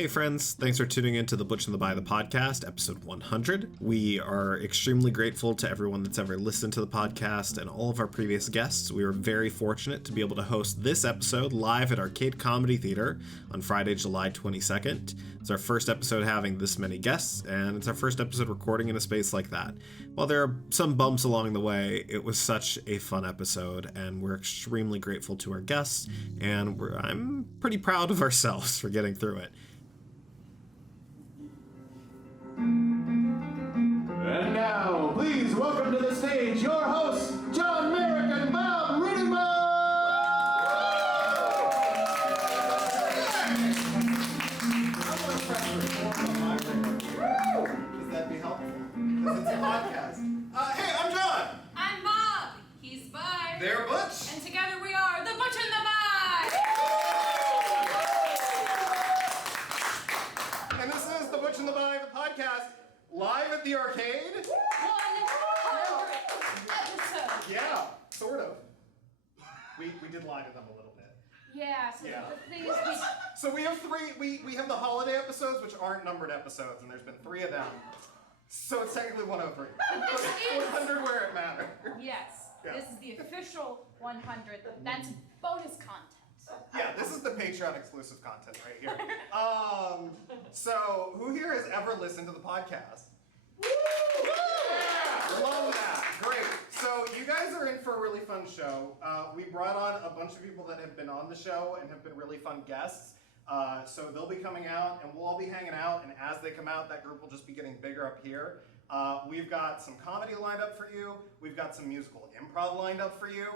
Hey friends, thanks for tuning in to the Butch and the By the podcast, episode 100. We are extremely grateful to everyone that's ever listened to the podcast and all of our previous guests. We were very fortunate to be able to host this episode live at Arcade Comedy Theater on Friday, July 22nd. It's our first episode having this many guests, and it's our first episode recording in a space like that. While there are some bumps along the way, it was such a fun episode, and we're extremely grateful to our guests, and I'm pretty proud of ourselves for getting through it. And now, please welcome to the stage your hosts, Jon Marek and Bob Rudenborg! Does that be helpful? Because it's a podcast. Hey, I'm Jon! I'm Bob. He's Bud. They're Butch! And together we are the Butch and the Bud! And this is the Butch and the By the podcast, live at the arcade. 100 episode. Yeah, sort of. We did lie to them a little bit. Yeah, so Yeah. the thing is So we have three, we have the holiday episodes, which aren't numbered episodes, and there's been 3 of them. So it's technically 103. This is- 100 where it matters. Yes, Yeah. this is the official 100. That's bonus content. Yeah, this is the Patreon exclusive content right here. So who here has ever listened to the podcast? Yeah, love that. Great. So you guys are in for a really fun show. We brought on a bunch of people that have been on the show and have been really fun guests. So they'll be coming out and we'll all be hanging out, and as they come out, that group will just be getting bigger up here. We've got some comedy lined up for you. We've got some musical improv lined up for you.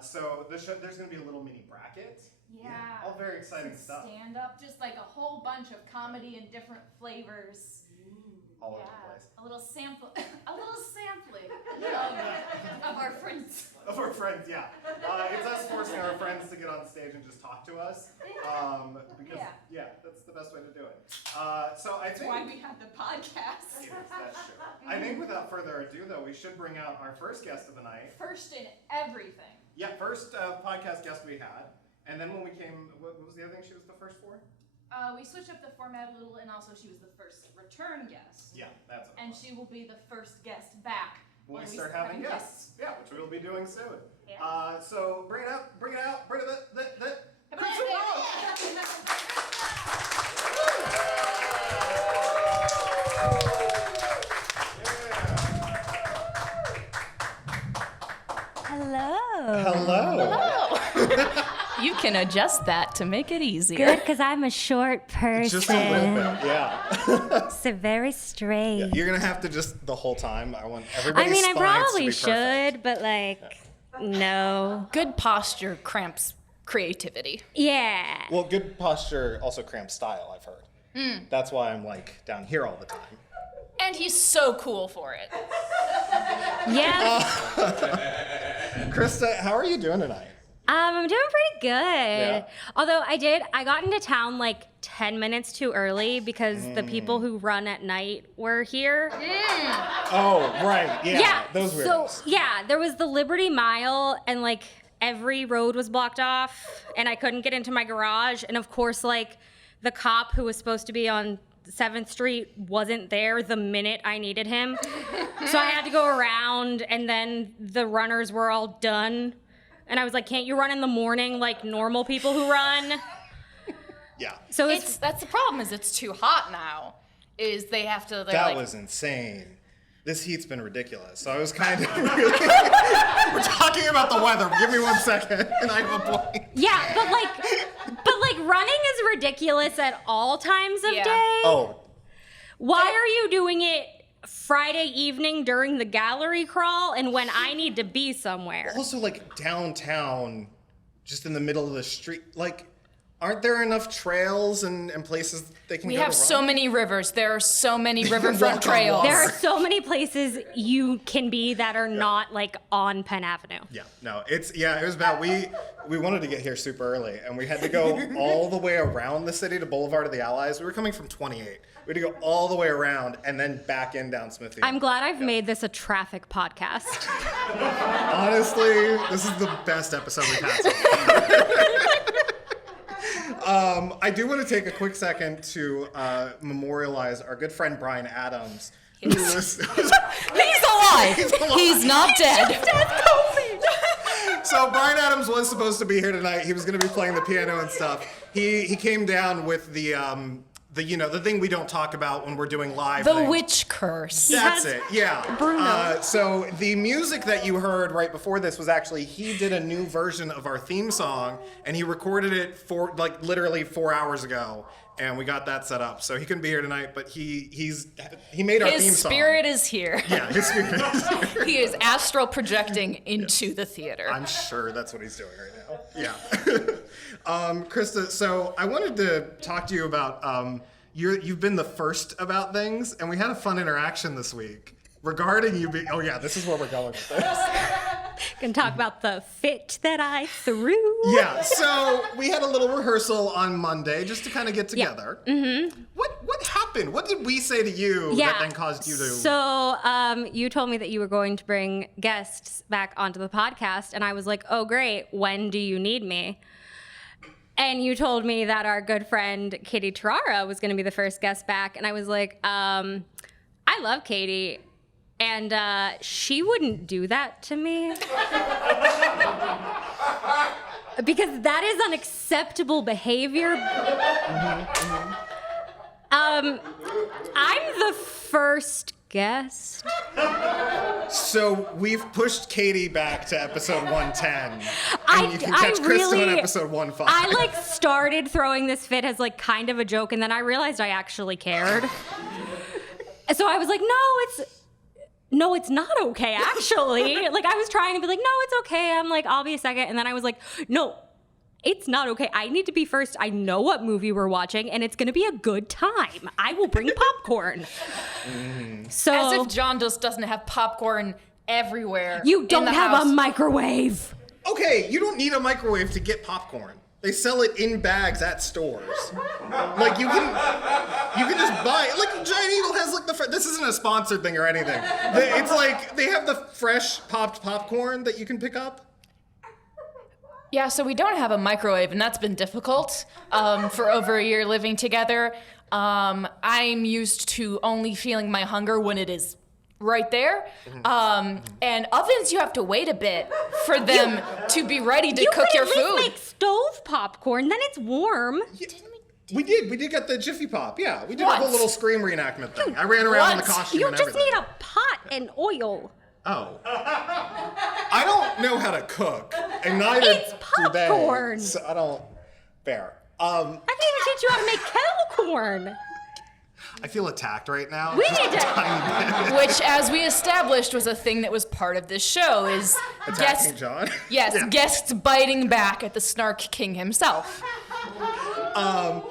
So the show, there's going to be a little mini bracket. Yeah. All very exciting stuff. Stand up, just like a whole bunch of comedy in different flavors. All over the place. A little sample, a little sampling Yeah. of our friends. Of our friends, yeah. It's us forcing our friends to get on stage and just talk to us. Because, yeah, that's the best way to do it. So I think... Why we have the podcast. Yes, that's true. I think without further ado, though, we should bring out our first guest of the night. First in everything. Yeah, first podcast guest we had. And then when we came... What was the other thing she was the first for? We switched up the format a little, and also she was the first return guest. Yeah, that's what it And was. she will be the first guest back When we start having guests. Yeah, which we will be doing soon. Yeah. So bring it out, bring it the Kristen Hello. Hello. You can adjust that to make it easier. Good, because I'm a short person. Just a little bit, yeah. So very straight. Yeah, you're gonna have to just the whole time. I want everybody's I mean, I spines probably to be perfect. should, but like, no. Good posture cramps creativity. Yeah. Well, good posture also cramps style, I've heard. That's why I'm like down here all the time. And he's so cool for it. Yeah. Krista, how are you doing tonight? I'm doing pretty good. Yeah. Although I got into town like 10 minutes too early because the people who run at night were here. Oh, right. Yeah. Those weirdos. So, yeah, there was the Liberty Mile and like every road was blocked off and I couldn't get into my garage. And of course, like the cop who was supposed to be on 7th Street wasn't there the minute I needed him. So I had to go around, and then the runners were all done. And I was like, can't you run in the morning like normal people who run? Yeah. So That's the problem, is it's too hot now. Is they have to, they're That like, was insane. This heat's been ridiculous. So I was kind of really... We're talking about the weather. Give me 1 second, and I have a point. yeah, but like running is ridiculous at all times of Yeah. day. Oh, Why are you doing it Friday evening during the gallery crawl and when I need to be somewhere? also like downtown, just in the middle of the street. Like, aren't there enough trails and places they can we go have to so run? many rivers. There are so many riverfront Walk on trails. water. There are so many places you can be that are not like on Penn Avenue. Yeah, no, it was bad. We wanted to get here super early, and we had to go all the way around the city to Boulevard of the Allies. We were coming from 28. We had to go all the way around and then back in down Smithy. I'm glad I've made this a traffic podcast. Honestly, this is the best episode we've had so far. I do want to take a quick second to memorialize our good friend Brian Adams. Who was, He's alive. He's not dead. So Brian Adams was supposed to be here tonight. He was going to be playing the piano and stuff. He came down with the thing we don't talk about when we're doing live. The things. witch curse. That's it. Yeah. Bruno. So the music that you heard right before this was actually he did a new version of our theme song, and he recorded it for literally 4 hours ago. And we got that set up, so he couldn't be here tonight. But he made our theme song. His spirit is here. Yeah, his spirit is here. He is astral projecting into the theater. I'm sure that's what he's doing right now. Yeah. Krista, so I wanted to talk to you about you've been the first about things, and we had a fun interaction this week regarding you being. Oh yeah, this is where we're going with this. Can talk about the fit that I threw. Yeah, so we had a little rehearsal on Monday just to kind of get together. Yeah. Mm-hmm. What happened? What did we say to you that then caused you to... So you told me that you were going to bring guests back onto the podcast, and I was like, oh, great. When do you need me? And you told me that our good friend Katie Tarara was going to be the first guest back, and I was like, I love Katie. And she wouldn't do that to me. Because that is unacceptable behavior. I'm the first guest. So we've pushed Katie back to episode 110. And you can catch Krista on episode 15. I started throwing this fit as kind of a joke, and then I realized I actually cared. So I was like, no, it's not okay, actually. I was trying to be like, no, it's okay. I'm like, I'll be a second. And then I was like, no, it's not okay. I need to be first. I know what movie we're watching, and it's going to be a good time. I will bring popcorn. So, as if John just doesn't have popcorn everywhere. You don't have a microwave. Okay, you don't need a microwave to get popcorn. They sell it in bags at stores. You can just buy it. Giant Eagle has this isn't a sponsored thing or anything. It's they have the fresh popped popcorn that you can pick up. Yeah, so we don't have a microwave, and that's been difficult for over a year living together. I'm used to only feeling my hunger when it is right there. And ovens, you have to wait a bit for them to be ready to cook your food. You could at least make stove popcorn, then it's warm. Yeah, we did get the Jiffy Pop. Yeah, we did a whole little Scream reenactment thing. I ran around in the costume and everything. You just need a pot and oil. Oh. I don't know how to cook, and neither it's popcorn. do they. So I don't. Fair. I can even teach you how to make kettle corn. I feel attacked right now. We need to. Which, as we established, was a thing that was part of this show. Is attacking John? Yes, yeah. Guests biting back at the Snark King himself. To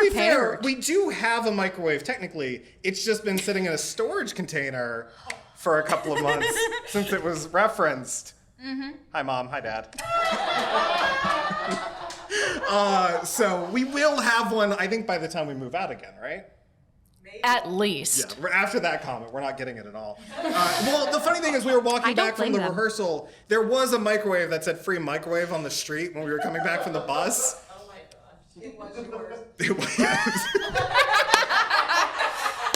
be fair, we do have a microwave. Technically, it's just been sitting in a storage container for a couple of months since it was referenced. Mm-hmm. Hi, Mom. Hi, Dad. So we will have one, I think, by the time we move out again, right? At least. Yeah, after that comment, we're not getting it at all. The funny thing is we were walking back from the rehearsal. There was a microwave that said free microwave on the street when we were coming back from the bus. Oh my gosh. It was yours. It was.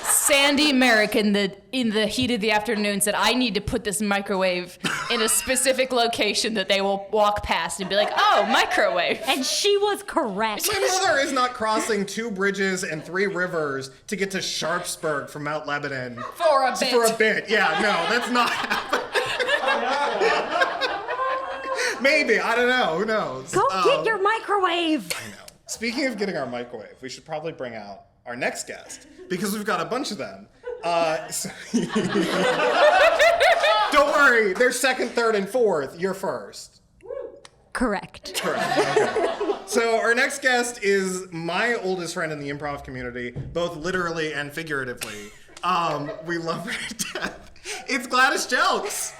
Sandy Merrick in the heat of the afternoon said, I need to put this microwave in a specific location that they will walk past and be like, oh, microwave. And she was correct. My mother is not crossing 2 bridges and 3 rivers to get to Sharpsburg from Mount Lebanon. For a bit. For a bit. Yeah, no, that's not happening. Maybe. I don't know. Who knows? Go get your microwave. I know. Speaking of getting our microwave, we should probably bring out our next guest, because we've got a bunch of them. Don't worry, they're second, third, and fourth. You're first. Correct. Okay. So our next guest is my oldest friend in the improv community, both literally and figuratively. We love her to death. It's Gladys Jelks.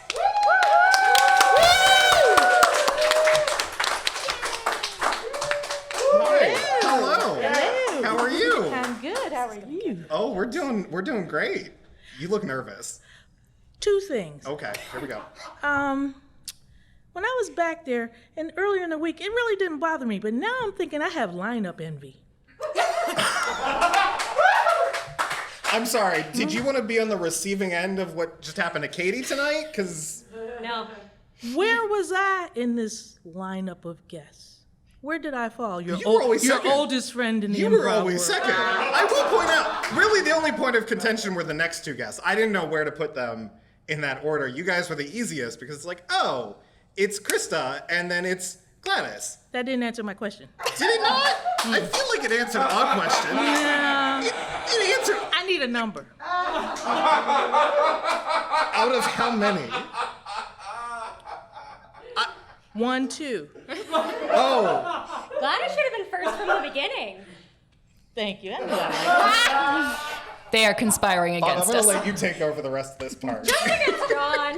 Hi. Hello. How are you? I'm good. How are you? Oh, we're doing great. You look nervous. 2 things. Okay, here we go. when I was back there and earlier in the week, it really didn't bother me. But now I'm thinking I have lineup envy. I'm sorry. Did you want to be on the receiving end of what just happened to Katie tonight? Because No. Where was I in this lineup of guests? Where did I fall? Your You were always your second. oldest friend in the you improv were always world. second. I will point out, really the only point of contention were the next two guests. I didn't know where to put them in that order. You guys were the easiest because it's like, oh, it's Krista and then it's Gladys. That didn't answer my question. Did it not? I feel like it answered a question. Yeah. It answered I need a number. out of how many? 1, 2. Oh, Gladys should have been first from the beginning. Thank you. They are conspiring I'm against gonna us. let you take over the rest of this part. It's John.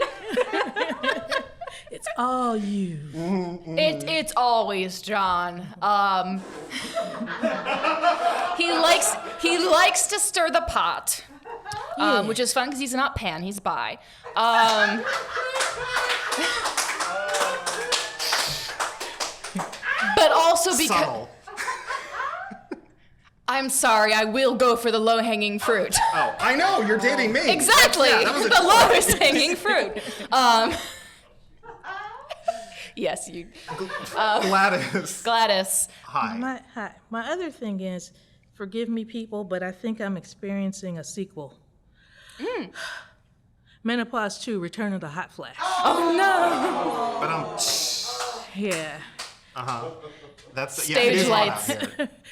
It's all you. It's always John. He likes to stir the pot, which is fun because he's not pan, he's bi. But also because Subtle. I'm sorry, I will go for the low-hanging fruit. Oh, I know, you're dating me. Exactly, Yeah, that was a the lowest hanging fruit. Yes, you, Gladys. Gladys. Hi. My other thing is, forgive me, people, but I think I'm experiencing a sequel. Menopause 2, Return of the Hot Flash. Oh no! But Yeah. that's Stage it is hot lights.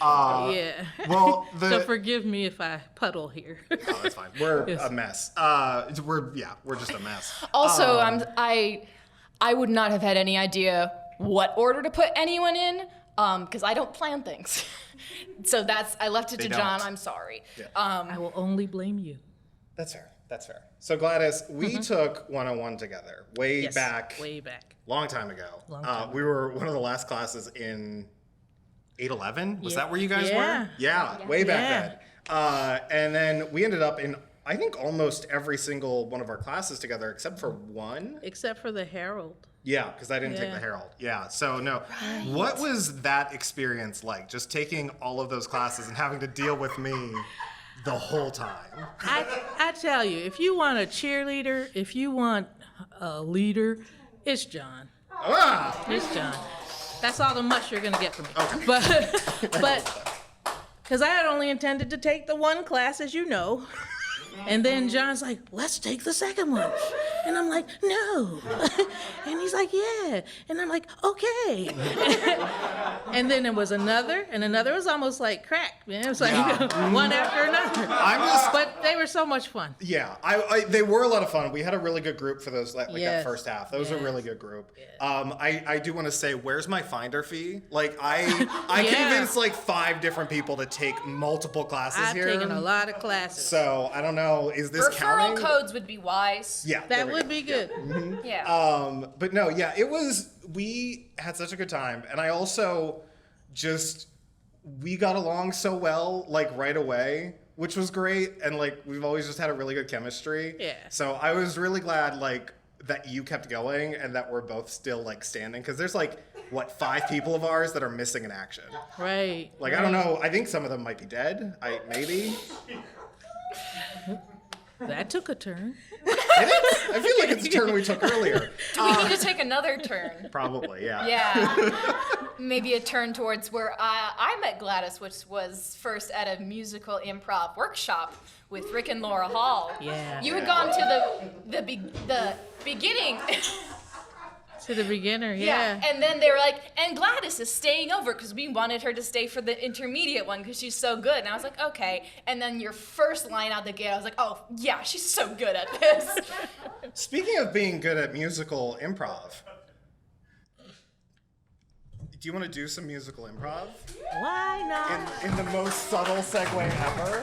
out here. Yeah. Well, So forgive me if I puddle here. Oh, that's fine. We're a mess. We're just a mess. Also, I would not have had any idea what order to put anyone in, because I don't plan things. So I left it to They John. don't. I'm sorry. Yeah. I will only blame you. That's fair. So Gladys, we took 101 together way Yes, back, way back. long time ago. Long time We were one of the last classes in 811. Was Yeah. that where you guys Yeah. were? Yeah, way back Yeah. then. And then we ended up in, I think, almost every single one of our classes together except for one. Except for the Herald. Yeah, because I didn't take Yeah. the Herald. Yeah, so no. What was that experience like? Just taking all of those classes and having to deal with me the whole time. I tell you, if you want a cheerleader, if you want a leader, it's John. Ah! It's John. That's all the much you're gonna get from me. But because I had only intended to take the one class, as you know, and then John's like, "Let's take the second one," and I'm like, "No," and he's like, "Yeah," and I'm like, "Okay," and then there was another, and another. It was almost like crack, man. It was like one after another. But they were so much fun. Yeah, they were a lot of fun. We had a really good group for those, like that Yes. first half. That was a Yes. really good group. I do want to say, where's my finder fee? Like I Yeah. convinced like 5 different people to take multiple classes I've here. taken a lot of classes. So I don't know. Is this Referral counting? codes would be wise. Yeah, That would be good. Yeah. But no, yeah, we had such a good time. And I also we got along so well, like right away, which was great. And like, we've always just had a really good chemistry. Yeah. So I was really glad, like, that you kept going and that we're both still like standing. Cause there's like, 5 people of ours that are missing in action. Right. Like, I don't know. I think some of them might be dead. Maybe. That took a turn. I feel like it's a turn we took earlier. Do we need to take another turn? Probably, yeah. Yeah. Maybe a turn towards where I met Gladys, which was first at a musical improv workshop with Rick and Laura Hall. Yeah. You had gone to the beginning. To the beginner, yeah. And then they were like, and Gladys is staying over because we wanted her to stay for the intermediate one because she's so good. And I was like, okay. And then your first line out the gate, I was like, oh, yeah, she's so good at this. Speaking of being good at musical improv, do you want to do some musical improv? Why not? In the most subtle segue ever.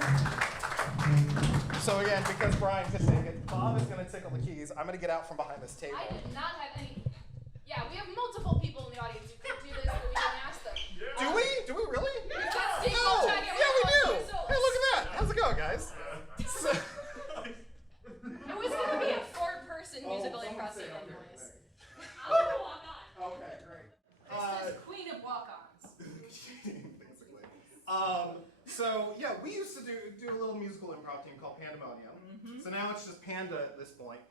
So again, because Brian could take it, Bob is going to tickle the keys. I'm going to get out from behind this table. I did not have any. Yeah, we have multiple people in the audience who could do this, but we didn't ask them. Do we? Do we really? Steve, Oh, we'll try to get yeah, we do. results. Hey, look at that. How's it going, guys? So, It was going to be a 4-person musical improv scene anyways. Oh, I'm not. So yeah, we used to do a little musical improv team called Pandemonium. So now it's just Panda at this point.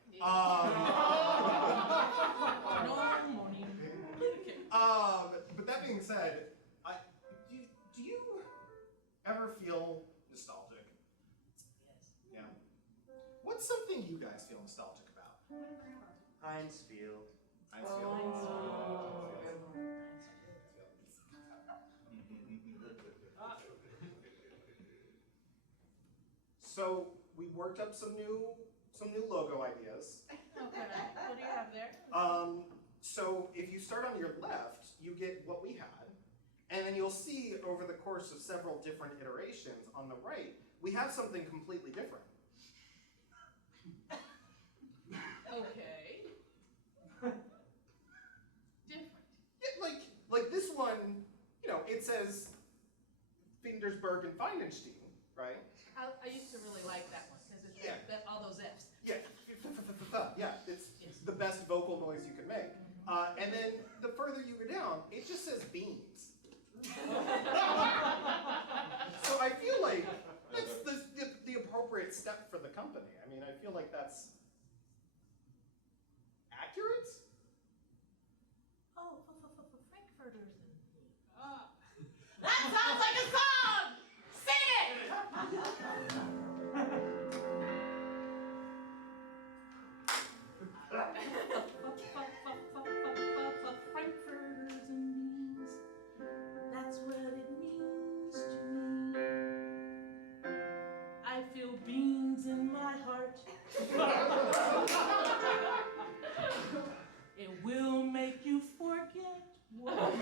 But that being said, do you ever feel nostalgic? Yes. Yeah. What's something you guys feel nostalgic about? Heinzfield. So we worked up some new logo ideas. Okay. What do you have there? So if you start on your left, you get what we had, and then you'll see over the course of several different iterations on the right, we have something completely different. Okay. Different. Yeah, like this one, it says Findersberg and Feinenstein, right? I used to really like that one because it's all those F's. Yeah, yeah, it's the best vocal noise you can make. And then the further you go down, it just says beans. So I feel like that's the appropriate step for the company. I mean, I feel like that's accurate. Oh, Frankfurters and That sounds like a song! Sing it! Frankfurters and beans. That's what it means to me. I feel beans in my heart. It will make you forget what.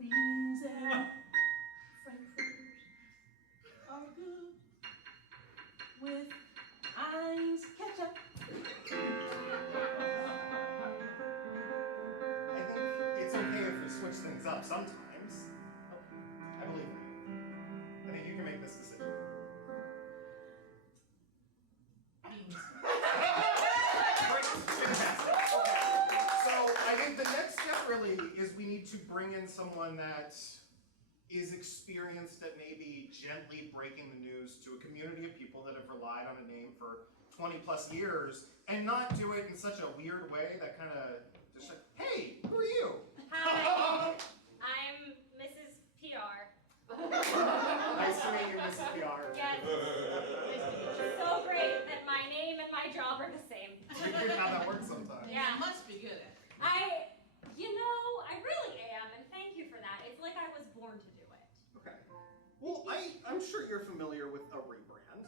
Beans and frankfurters are good with Heinz ketchup. I think it's okay if we switch things up sometimes. I believe in you. I think you can make this decision. Beans. Fantastic. So I think the next step really is we need to bring in someone that is experienced at maybe gently breaking the news to a community of people that have relied on a name for 20 plus years and not do it in such a weird way that kind of just like, hey, who are you? Hi, I'm Mrs. PR. Nice to meet you, Mrs. PR. Yes. It's so great that my name and my job are the same. Weird how that works sometimes. Yeah. You must be good at it. I really am, and thank you for that. It's like I was born to do it. Okay. Well, I'm sure you're familiar with a rebrand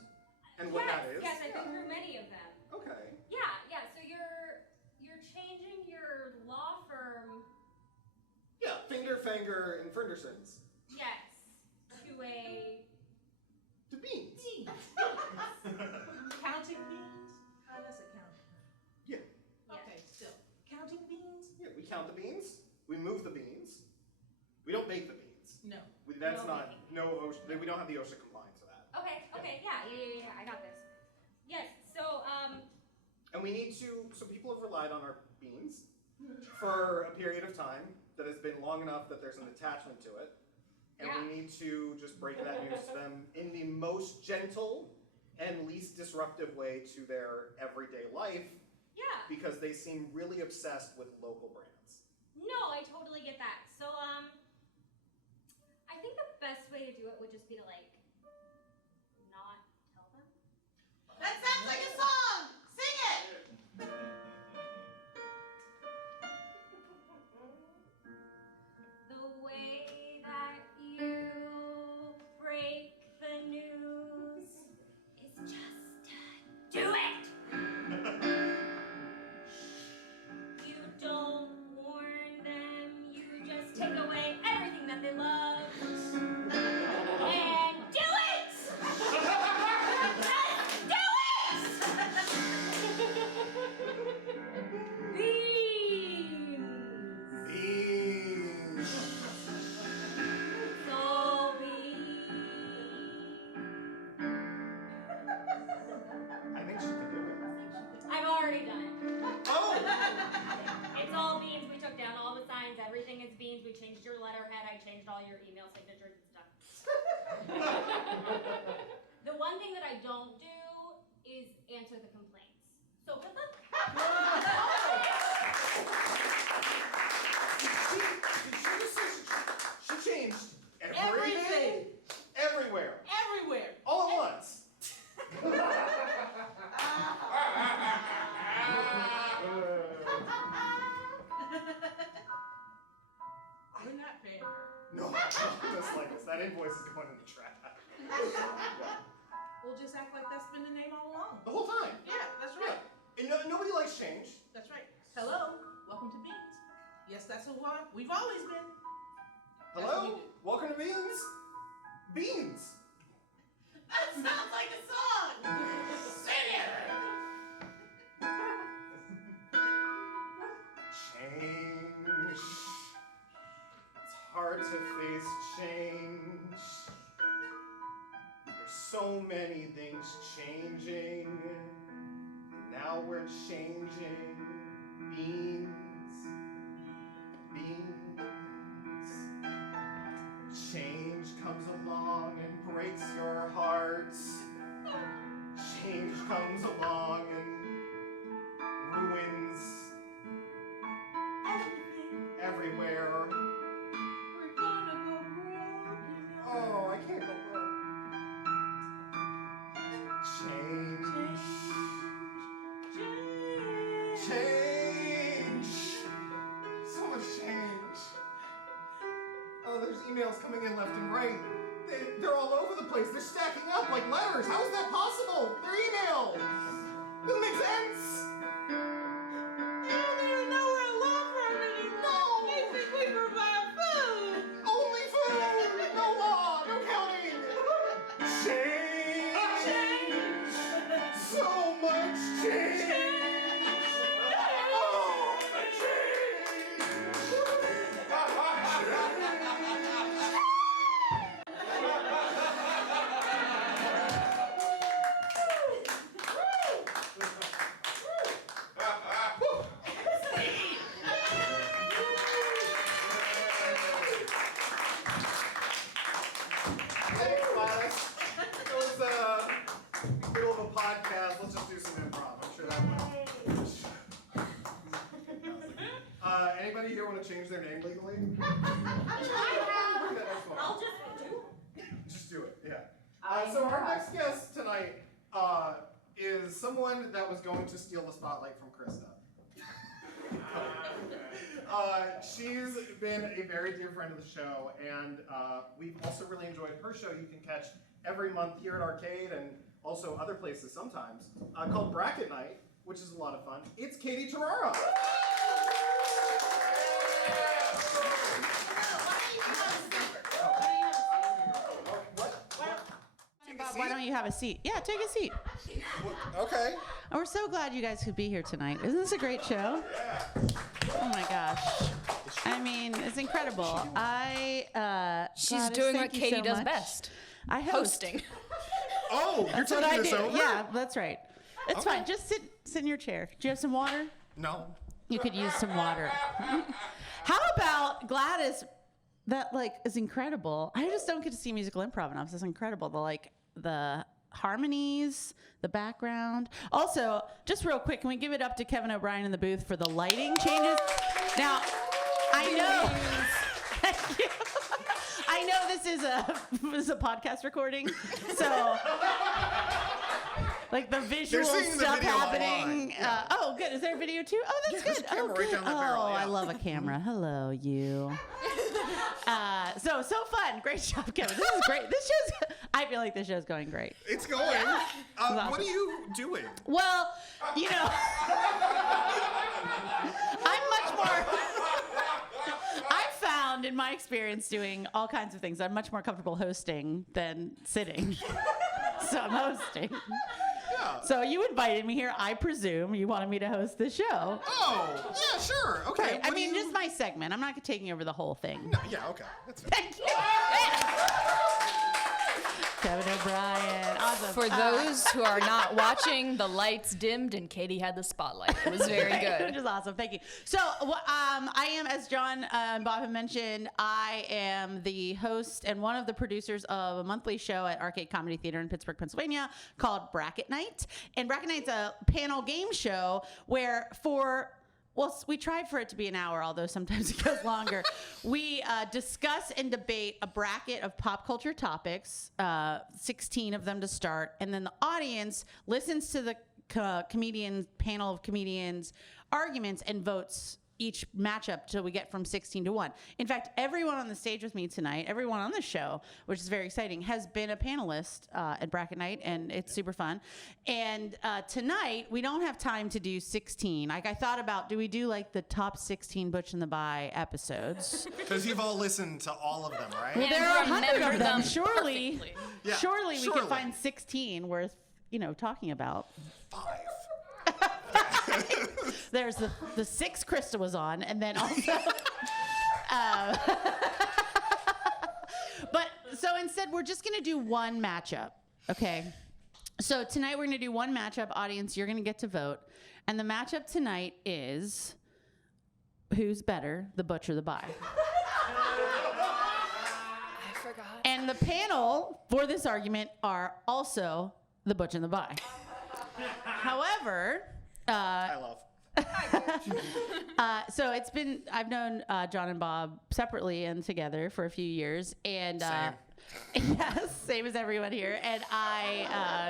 and what that is. Yes, I've been through many of them. Okay. Yeah. So you're changing your law firm. Yeah, Fanger and Frindersons. Yes. To beans. Counting beans? Oh, that's a counting. Yeah. Okay, still. Counting beans? Yeah, we count the beans. We move the beans. We don't bake the beans. No. That's No not baking. no OSHA. We don't have the OSHA compliance for that. Okay, yeah, I got this. Yes, so, And we need to. So people have relied on our beans for a period of time that has been long enough that there's an attachment to it, and Yeah. we need to just break that news to them in the most gentle and least disruptive way to their everyday life, yeah. because they seem really obsessed with local brands. No, I totally get that. So, I think the best way to do it would just be to, not tell them. That sounds like a song! Sing it! The way that you break the news is just to do it! You don't warn them, you just take away everything that they love. And I don't do is answer the complaints. So good luck. She changed Everything. everywhere, Everywhere. all at once. We're not paying her. No, just like this. That invoice is going in the trash. We'll just act like that's been the name all along. The whole time. Yeah, that's right. And nobody likes change. That's right. Hello, welcome to Beans. Yes, that's who we've always been. That's what we Hello, do. welcome to Beans. Beans. That sounds like a song! Sing it! Change. It's hard to face change. There's so many things changing. Now we're changing. Beans. Beans. Change comes along and breaks your heart. Change comes along and ruins everywhere. We're gonna go broke, you know. Oh, I can't go broke. Change. Change. So much change. Oh, there's emails coming in left and right. They're all over the place. They're stacking up like letters. How is that possible? They're emails. Doesn't make sense. They don't even know we're love from anymore. No. They think we provide food. Only food. No law. No counting. Change. Change. So much change. Oh, the Thanks, Gladys. It was middle of a podcast. Let's just do some improv. I'm sure that will. Anybody here want to change their name legally? I'll just do it. Just do it, yeah. So our next guest tonight is someone that was going to steal the spotlight from Krista. She's been a very dear friend of the show, and we've also really enjoyed her show. You can catch every month here at Arcade and also other places sometimes, called Bracket Night, which is a lot of fun. It's Katie Tarara. Why don't you have a seat? Yeah, take a seat. Okay. And we're so glad you guys could be here tonight. Isn't this a great show? Oh my gosh. I mean, it's incredible. She's doing what Katie does best. I host. Hosting. Oh, you're That's what I taking do. this over? Yeah, that's right. It's Okay. fine. Just sit in your chair. Do you have some water? No. You could use some water. How about Gladys? That is incredible. I just don't get to see musical improv enough. This is incredible. The harmonies, the background. Also, just real quick, can we give it up to Kevin O'Brien in the booth for the lighting changes? Now, I know. Thank you. I know this is a podcast recording, so the visual seeing the stuff video happening. online. Yeah. Oh, good. Is there a video too? Oh, that's there's good. a camera Oh, right good. down that barrel, Oh, yeah. I love a camera. Hello, you. So fun. Great job, Kevin. This is great. I feel like this show's going great. It's going. awesome. What are you doing? Well, I'm much more. I've found in my experience doing all kinds of things, I'm much more comfortable hosting than sitting. So I'm hosting. Yeah. So you invited me here. I presume you wanted me to host the show. Oh, yeah, sure. Okay. I mean, just my segment. I'm not taking over the whole thing. No, yeah, okay. That's fine. Thank you. Kevin O'Brien. Awesome. For those who are not watching, the lights dimmed and Katie had the spotlight. It was very good. Which is awesome. Thank you. So I am, as Jon and Bob have mentioned, I am the host and one of the producers of a monthly show at Arcade Comedy Theater in Pittsburgh, Pennsylvania called Bracket Night. And Bracket Night's a panel game show where we tried for it to be an hour, although sometimes it goes longer. We discuss and debate a bracket of pop culture topics, 16 of them to start, and then the audience listens to the panel of comedians' arguments and votes each matchup till we get from 16 to 1. In fact, everyone on the stage with me tonight, everyone on the show, which is very exciting, has been a panelist at Bracket Night, and it's super fun. And tonight, we don't have time to do 16. Like, I thought about, do we do like the top 16 Butch and the Bi episodes? Because you've all listened to all of them, right? Well, there are 100 of remember them. them Surely, Yeah, surely we can find 16 worth, talking about. 5. There's the 6 Krista was on, and then also, but so instead we're just gonna do one matchup, okay? So tonight we're gonna do one matchup. Audience, you're gonna get to vote, and the matchup tonight is who's better, the Butch or the Bi? I forgot. And the panel for this argument are also the Butch and the Bi. However, I love. so I've known Jon and Bob separately and together for a few years, and yes, same as everyone here. And I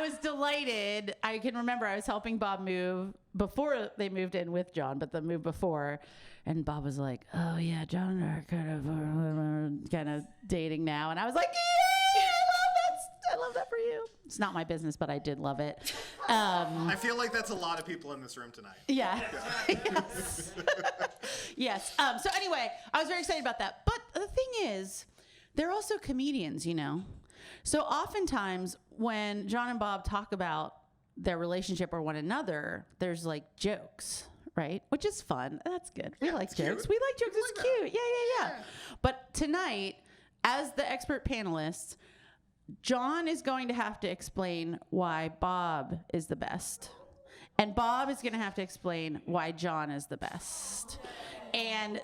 was delighted. I can remember I was helping Bob move before they moved in with Jon, but the move before, and Bob was like, "Oh yeah, Jon and I are kind of dating now," and I was like, "Yeah, I love that for you." It's not my business, but I did love it. I feel like that's a lot of people in this room tonight. Yeah. Yes. Yes. So anyway, I was very excited about that. But the thing is, they're also comedians, So oftentimes when Jon and Bob talk about their relationship or one another, there's like jokes, right? Which is fun. That's good. We like jokes. Cute. We like jokes. It's cute. Yeah. But tonight, as the expert panelists, Jon is going to have to explain why Bob is the best. And Bob is going to have to explain why Jon is the best. And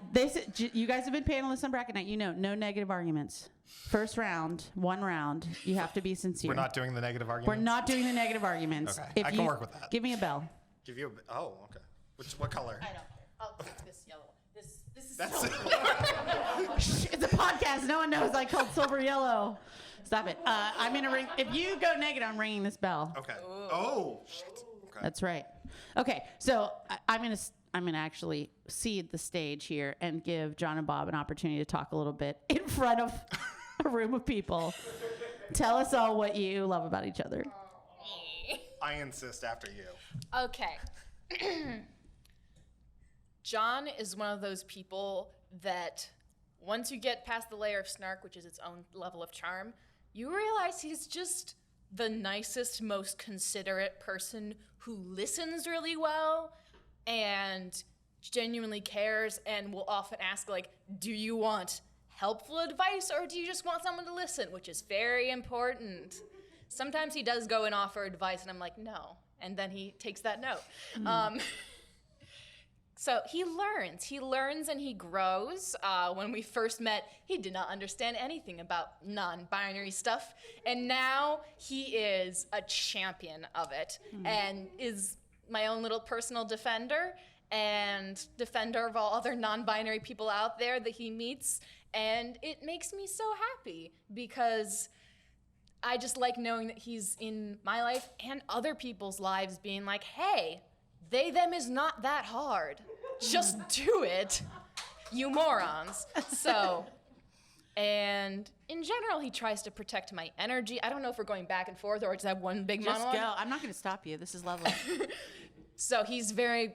you guys have been panelists on Bracket Night. No negative arguments. First round, one round, you have to be sincere. We're not doing the negative arguments? We're not doing the negative arguments. Okay, I can work with that. Give me a bell. Give you okay. What color? I don't care. I'll take this yellow. This is That's silver. Shh, it's a podcast. No one knows I called silver yellow. Stop it. I'm going to ring. If you go negative, I'm ringing this bell. Okay. Oh, shit. Okay. That's right. Okay, so I'm gonna actually cede the stage here and give Jon and Bob an opportunity to talk a little bit in front of a room of people. Tell us all what you love about each other. I insist after you. Okay. Jon is one of those people that once you get past the layer of snark, which is its own level of charm, you realize he's just the nicest, most considerate person who listens really well and genuinely cares and will often ask, like, do you want helpful advice or do you just want someone to listen, which is very important. Sometimes he does go and offer advice and I'm like, no, and then he takes that note. So he learns and he grows. When we first met, he did not understand anything about non-binary stuff. And now he is a champion of it and is my own little personal defender and defender of all other non-binary people out there that he meets. And it makes me so happy because I just like knowing that he's in my life and other people's lives being like, hey, they, them is not that hard. Just do it, you morons. So, and in general, he tries to protect my energy. I don't know if we're going back and forth or just have one big monologue. Just go. I'm not going to stop you. This is lovely. So he's very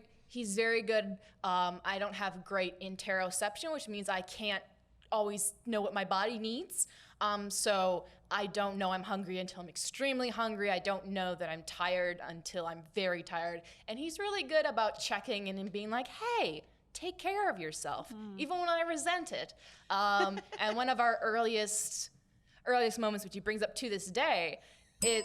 good. I don't have great interoception, which means I can't always know what my body needs. So I don't know I'm hungry until I'm extremely hungry. I don't know that I'm tired until I'm very tired. And he's really good about checking in and being like, hey, take care of yourself, even when I resent it. And one of our earliest earliest moments, which he brings up to this day, I'm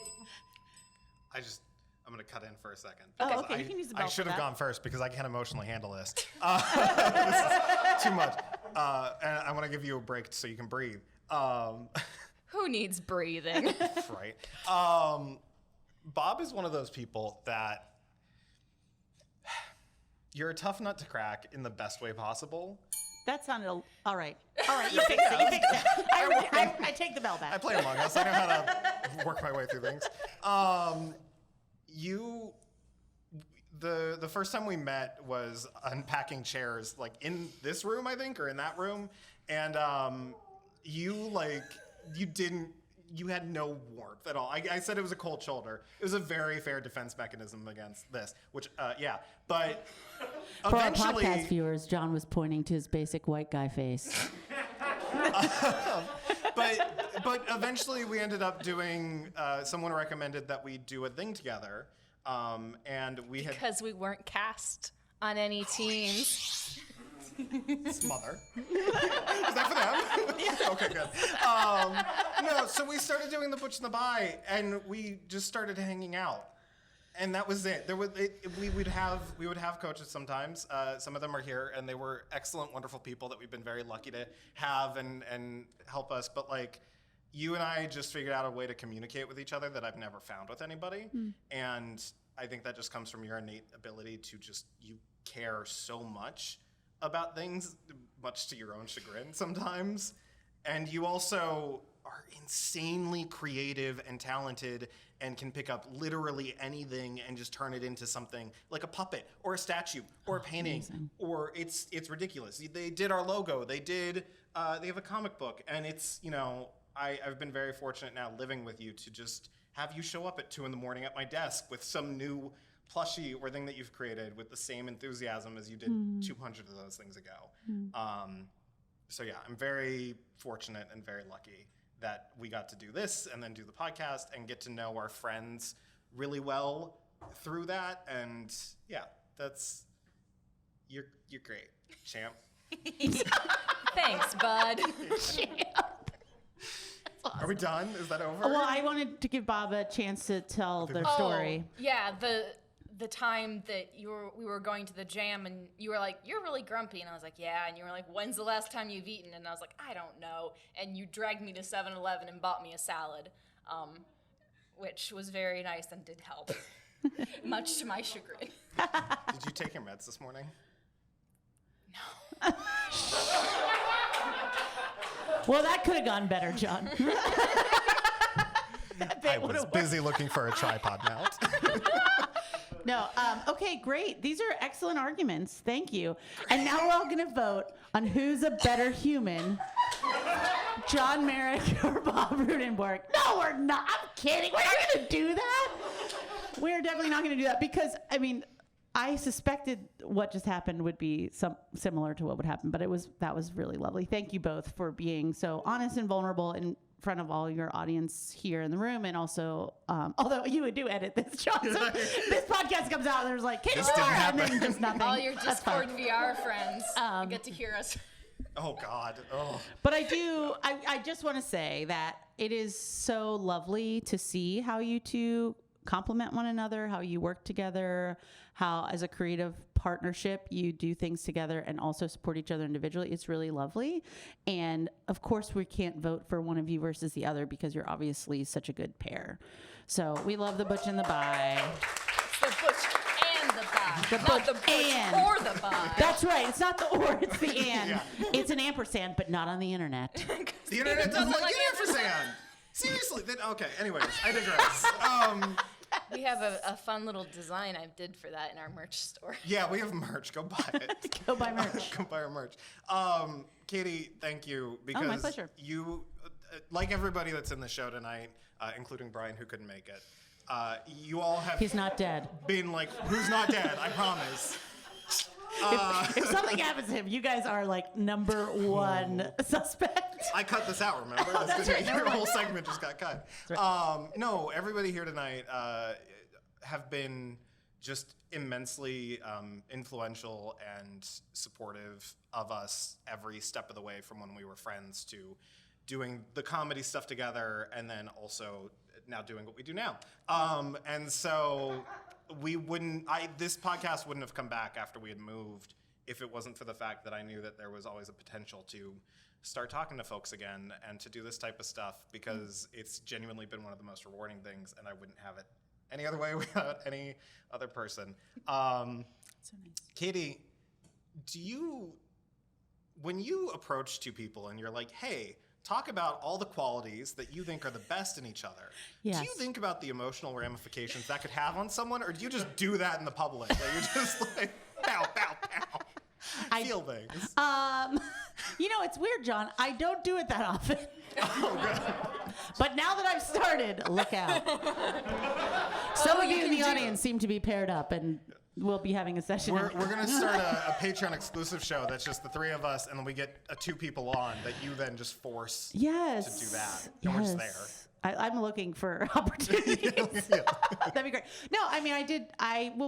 going to cut in for a second. Oh, okay. You can use the bell I should for have that. gone first because I can't emotionally handle this. This is too much. And I want to give you a break so you can breathe. who needs breathing? Right. Bob is one of those people that you're a tough nut to crack in the best way possible. That sounded all right. All right, you fixed it. You fixed it. I take the bell back. I play Among Us. I know how to work my way through things. The first time we met was unpacking chairs, like in this room, I think, or in that room, and you had no warmth at all. I said it was a cold shoulder. It was a very fair defense mechanism against this, which, but For our eventually, podcast viewers, John was pointing to his basic white guy face. but eventually we ended up doing, someone recommended that we do a thing together, and we had... Because we weren't cast on any teams. Smother. Is that for them? Yeah. Okay, good. No, so we started doing the Butch and the Bi, and we just started hanging out, and that was it. We would have coaches sometimes. Some of them are here, and they were excellent, wonderful people that we've been very lucky to have and help us. But like, you and I just figured out a way to communicate with each other that I've never found with anybody, and I think that just comes from your innate ability to you care so much about things, much to your own chagrin sometimes. And you also are insanely creative and talented and can pick up literally anything and just turn it into something like a puppet or a statue or a painting. Amazing. Or it's ridiculous. They did our logo. They have a comic book, and it's, I've been very fortunate now living with you to just have you show up at 2 a.m. at my desk with some new plushie or thing that you've created with the same enthusiasm as you did 200 of those things ago. So yeah, I'm very fortunate and very lucky that we got to do this and then do the podcast and get to know our friends really well through that. And yeah, you're great, champ. Thanks, bud. Are we done? Is that over? Well, I wanted to give Bob a chance to tell their story. Yeah, the time that we were going to the jam and you were like, you're really grumpy. And I was like, yeah. And you were like, when's the last time you've eaten? And I was like, I don't know. And you dragged me to 7-Eleven and bought me a salad, which was very nice and did help, much to my chagrin. Did you take your meds this morning? No. Well, that could have gone better, John. I was busy looking for a tripod mount. No. Okay, great. These are excellent arguments. Thank you. And now we're all going to vote on who's a better human, Jon Marek or Bob Rudenborg. No, we're not. I'm kidding. We're not going to do that. We're definitely not going to do that because, I suspected what just happened would be similar to what would happen, but that was really lovely. Thank you both for being so honest and vulnerable in front of all your audience here in the room, and also, although you would do edit this, John, so this podcast comes out and there's like, This didn't happen. and then just nothing. All your Discord VR friends get to hear us. Oh God. Oh. But I just want to say that it is so lovely to see how you two complement one another, how you work together, how as a creative partnership you do things together and also support each other individually. It's really lovely. And of course we can't vote for one of you versus the other because you're obviously such a good pair. So we love the Butch and the Bi. The Butch and the Bi. The Not Butch the Butch and. or the Bi. That's right. It's not the or, it's the and. Yeah. It's an ampersand, but not on the internet. The internet doesn't like ampersand. Seriously. Okay. Anyways, I digress. We have a fun little design I did for that in our merch store. Yeah, we have merch. Go buy it. Go buy merch. Go buy our merch. Katie, thank you because my pleasure. You, like everybody that's in the show tonight, including Brian who couldn't make it, you all have. He's not dead. Been like, who's not dead? I promise. If something happens to him, you guys are like number one suspect. I cut this out, remember? Your whole segment just got cut. Right. No, everybody here tonight have been just immensely influential and supportive of us every step of the way from when we were friends to doing the comedy stuff together, and then also now doing what we do now. And so this podcast wouldn't have come back after we had moved if it wasn't for the fact that I knew that there was always a potential to start talking to folks again and to do this type of stuff, because it's genuinely been one of the most rewarding things, and I wouldn't have it any other way without any other person. So nice. Katie, when you approach two people and you're like, hey, talk about all the qualities that you think are the best in each other, Yes. do you think about the emotional ramifications that could have on someone, or do you just do that in the public? Like you're just like, pow, pow, pow. Feel things. It's weird, John. I don't do it that often. Oh, good. But now that I've started, look out. Some of you in the audience seem to be paired up, and we'll be having a session. We're going to start a Patreon exclusive show that's just the three of us, and then we get two people on that you then just force to do that. And we're just there. I'm looking for opportunities. That'd be great. No, I mean,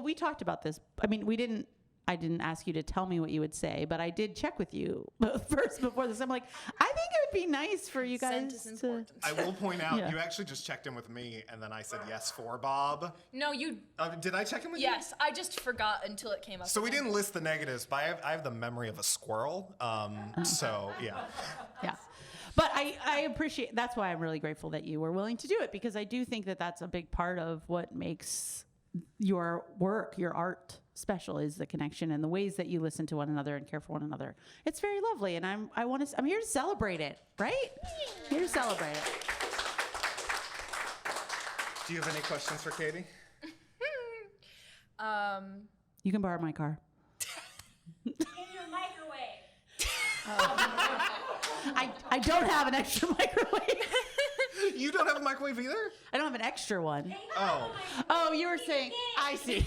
we talked about this. I mean, I didn't ask you to tell me what you would say, but I did check with you first before this. I'm like, I think it would be nice for you guys to. I will point out, you actually just checked in with me, and then I said yes for Bob. No, you. Did I check in with you? Yes, I just forgot until it came up. So we didn't list the negatives, but I have the memory of a squirrel. So yeah. Yeah. But I appreciate, that's why I'm really grateful that you were willing to do it, because I do think that that's a big part of what makes your work, your art special, is the connection and the ways that you listen to one another and care for one another. It's very lovely, and I'm here to celebrate it, right? Here to celebrate it. Do you have any questions for Katie? You can borrow my car. In your microwave. I don't have an extra microwave. You don't have a microwave either? I don't have an extra one. Oh, you were saying, I see.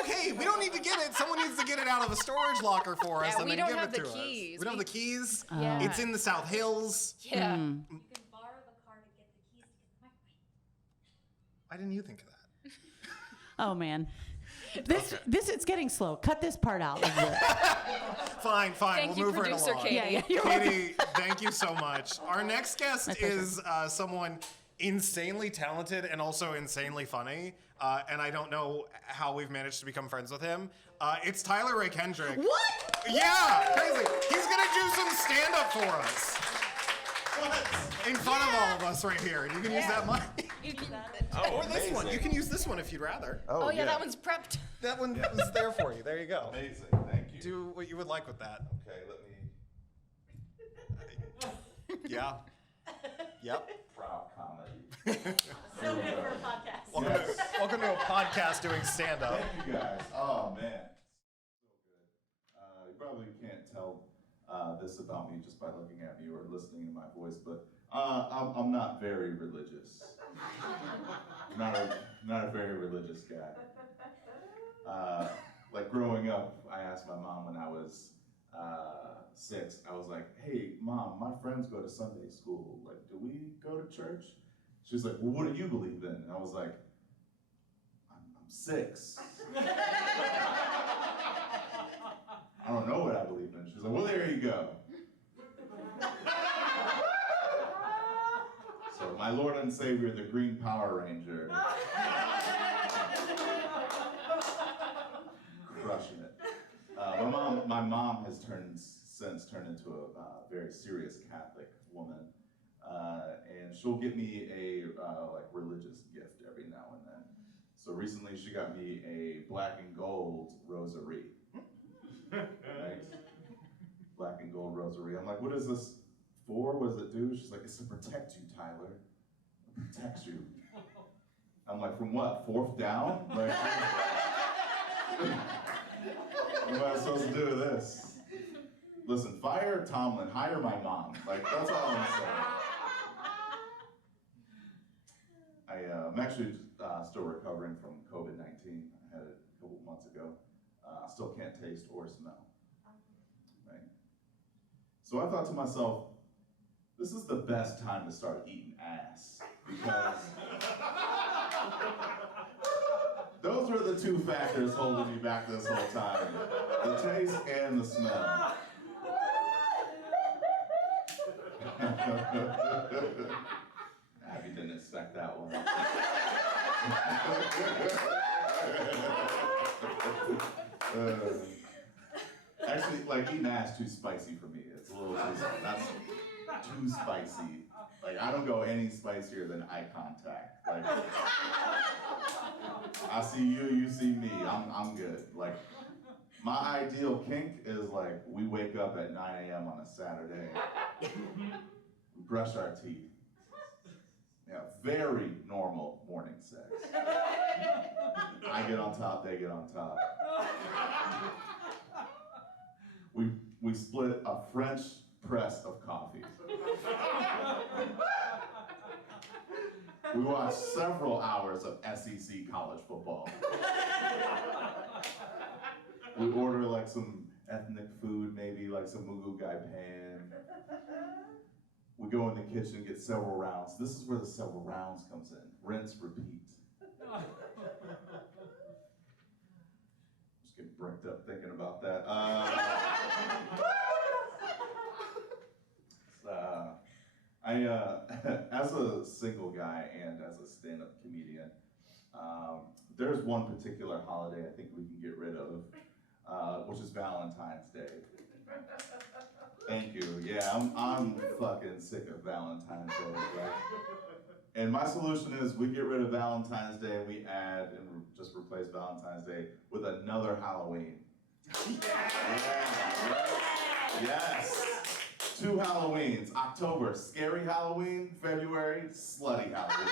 Okay, we don't need to get it. Someone needs to get it out of a storage locker for us and we then don't give have it to the us. keys. We don't have the keys. Yeah. It's in the South Hills. Yeah. You can borrow the car to get the keys to get the microwave. Why didn't you think of that? Oh, man. This it's getting slow. Cut this part out. Fine. Thank We'll you, move right producer along. Katie. Yeah. Katie, thank you so much. Our next guest is someone insanely talented and also insanely funny. And I don't know how we've managed to become friends with him. It's Tyler Ray Kendrick. What? Yeah, crazy. He's gonna do some stand-up for us. In front of all of us right here. You can use that mic. Or this one. You can use this one if you'd rather. Oh yeah, that one's prepped. That one was there for you. There you go. Amazing, thank you. Do what you would like with that. Okay, let me. Yeah. Yep. Proud comedy. So good for a podcast. Welcome to a podcast doing stand-up. Thank you guys. Oh man, so good. You probably can't tell this about me just by looking at me or listening to my voice, but I'm not very religious. Not a very religious guy. Like growing up, I asked my mom when I was 6. I was like, "Hey, Mom, my friends go to Sunday school. Like, do we go to church?" She's like, "Well, what do you believe in?" And I was like, I'm 6. I don't know what I believe in. She's like, "Well, there you go." So my Lord and Savior, the Green Power Ranger. Crushing it. My mom has since turned into a very serious Catholic woman, and she'll get me a like religious gift every now and then. So recently she got me a black and gold rosary. Right? Black and gold rosary. I'm like, "What is this for? What does it do?" She's like, "It's to protect you, Tyler. It protects you." I'm like, "From what? 4th down?" Like, what am I supposed to do with this? Listen, fire Tomlin, hire my mom. Like, that's all I'm saying. I'm actually still recovering from COVID-19. I had it a couple months ago. Still can't taste or smell. Right? So I thought to myself, this is the best time to start eating ass, because those were the 2 factors holding me back this whole time. The taste and the smell. Abby didn't expect that one. Actually, like, eating ass too spicy for me. It's a little too, that's too spicy. Like, I don't go any spicier than eye contact. Like, I see you, you see me, I'm good. Like, my ideal kink is like, we wake up at 9 a.m. on a Saturday, we brush our teeth. Yeah, very normal morning sex. I get on top, they get on top. We split a French press of coffee. We watch several hours of SEC college football. We order like some ethnic food, maybe like some mugu gai pan. We go in the kitchen, get several rounds. This is where the several rounds comes in. Rinse, repeat. Just getting bricked up thinking about that. As a single guy and as a stand-up comedian, there's one particular holiday I think we can get rid of, which is Valentine's Day. Thank you. Yeah, I'm fucking sick of Valentine's Day. Right? And my solution is we get rid of Valentine's Day and we add and just replace Valentine's Day with another Halloween. Yes. 2 Halloweens. October, scary Halloween. February, slutty Halloween.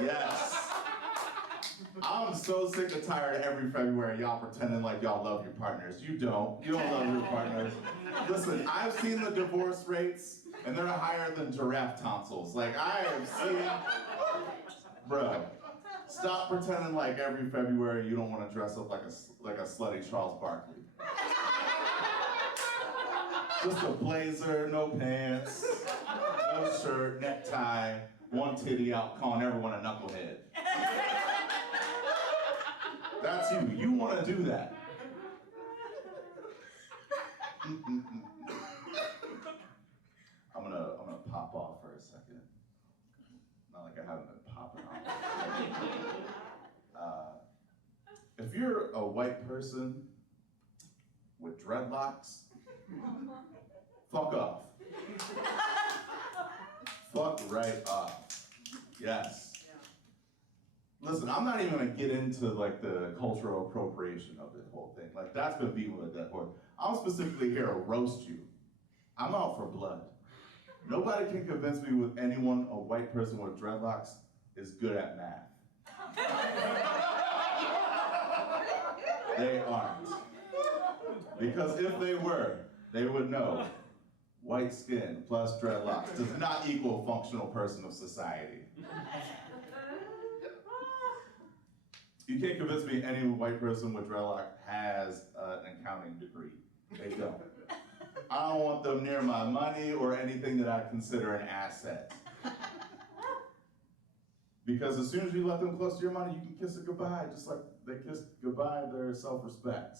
Yes. I'm so sick and tired of every February y'all pretending like y'all love your partners. You don't. You don't love your partners. Listen, I've seen the divorce rates, and they're higher than giraffe tonsils. Like, I have seen... Bro, stop pretending like every February you don't want to dress up like a slutty Charles Barkley. Just a blazer, no pants, no shirt, necktie, one titty out calling everyone a knucklehead. That's you. You want to do that. I'm gonna pop off for a second. Not like I haven't been popping off. If you're a white person with dreadlocks, fuck off. Fuck right off. Yes. Listen, I'm not even gonna get into like the cultural appropriation of this whole thing. Like, that's been beaten with a dead horse. I'm specifically here to roast you. I'm out for blood. Nobody can convince me with anyone a white person with dreadlocks is good at math. They aren't. Because if they were, they would know white skin plus dreadlocks does not equal a functional person of society. You can't convince me any white person with dreadlock has an accounting degree. They don't. I don't want them near my money or anything that I consider an asset. Because as soon as you let them close to your money, you can kiss it goodbye, just like they kissed goodbye their self-respect.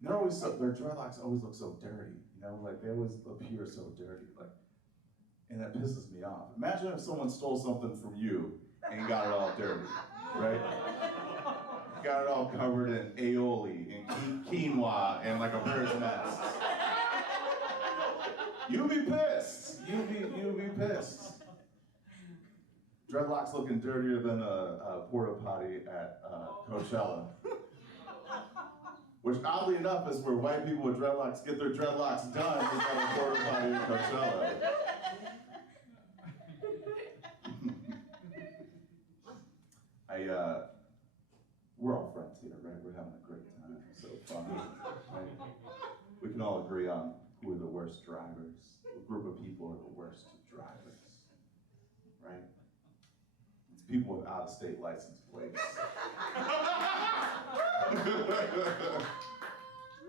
They're always their dreadlocks always look so dirty, you know, like they always appear so dirty, like, and that pisses me off. Imagine if someone stole something from you and got it all dirty, right? Got it all covered in aioli and quinoa and like a bird's nest. You'd be pissed. You'd be pissed. Dreadlocks looking dirtier than a porta potty at Coachella. Which oddly enough is where white people with dreadlocks get their dreadlocks done, is at a porta potty at Coachella. We're all friends here, right? We're having a great time, so fun, right? We can all agree on who are the worst drivers. What group of people are the worst drivers, right? It's people with out-of-state license plates.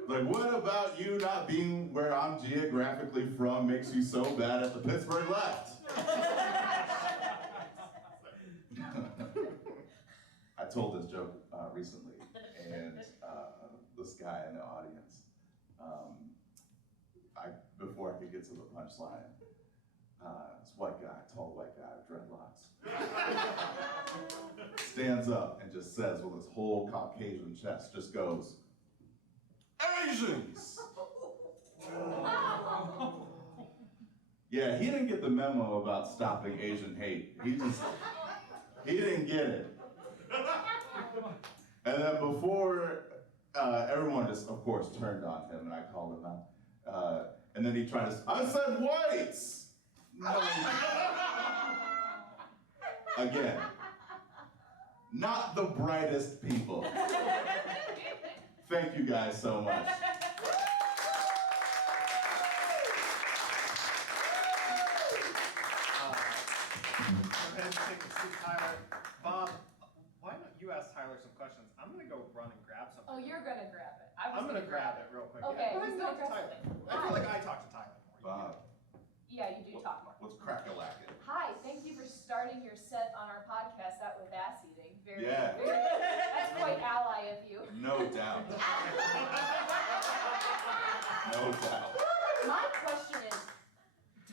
Like, what about you not being where I'm geographically from makes you so bad at the Pittsburgh left? I told this joke recently, and this guy in the audience Before I could get to the punchline, this white guy, tall white guy with dreadlocks, stands up and just says with his whole Caucasian chest, just goes, Asians! Yeah, he didn't get the memo about stopping Asian hate. He didn't get it. And then before, everyone just, of course, turned on him, and I called him out. And then he tried to, I said whites! No. Again, not the brightest people. Thank you guys so much. Tyler. Bob, why don't you ask Tyler some questions? I'm gonna go run and grab something. Oh, you're gonna grab it. I'm gonna grab it real quick. Okay, Yeah, go ahead and who's talk to gonna Tyler. grab I feel like I talk to Tyler more. Bob, Yeah, you do talk more. what's crack-a-lackin'? Hi, thank you for starting your set on our podcast out with ass eating. Very, Yeah. very, that's quite ally of you. No doubt. No doubt. My question is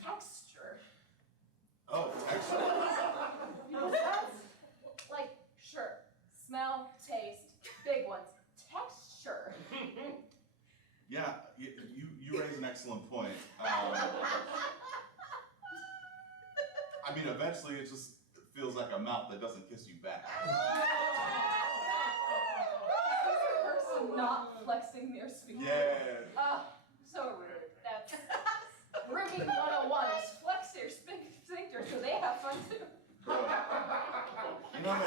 texture. Oh, excellent. Because that's like, sure, smell, taste, big ones. Texture. Yeah, you raise an excellent point. I mean, eventually it just feels like a mouth that doesn't kiss you back. Is this person not flexing their sphincter? Yeah. So rude. That's rigging 101 is flex their sphincter so they have fun too. You know, man,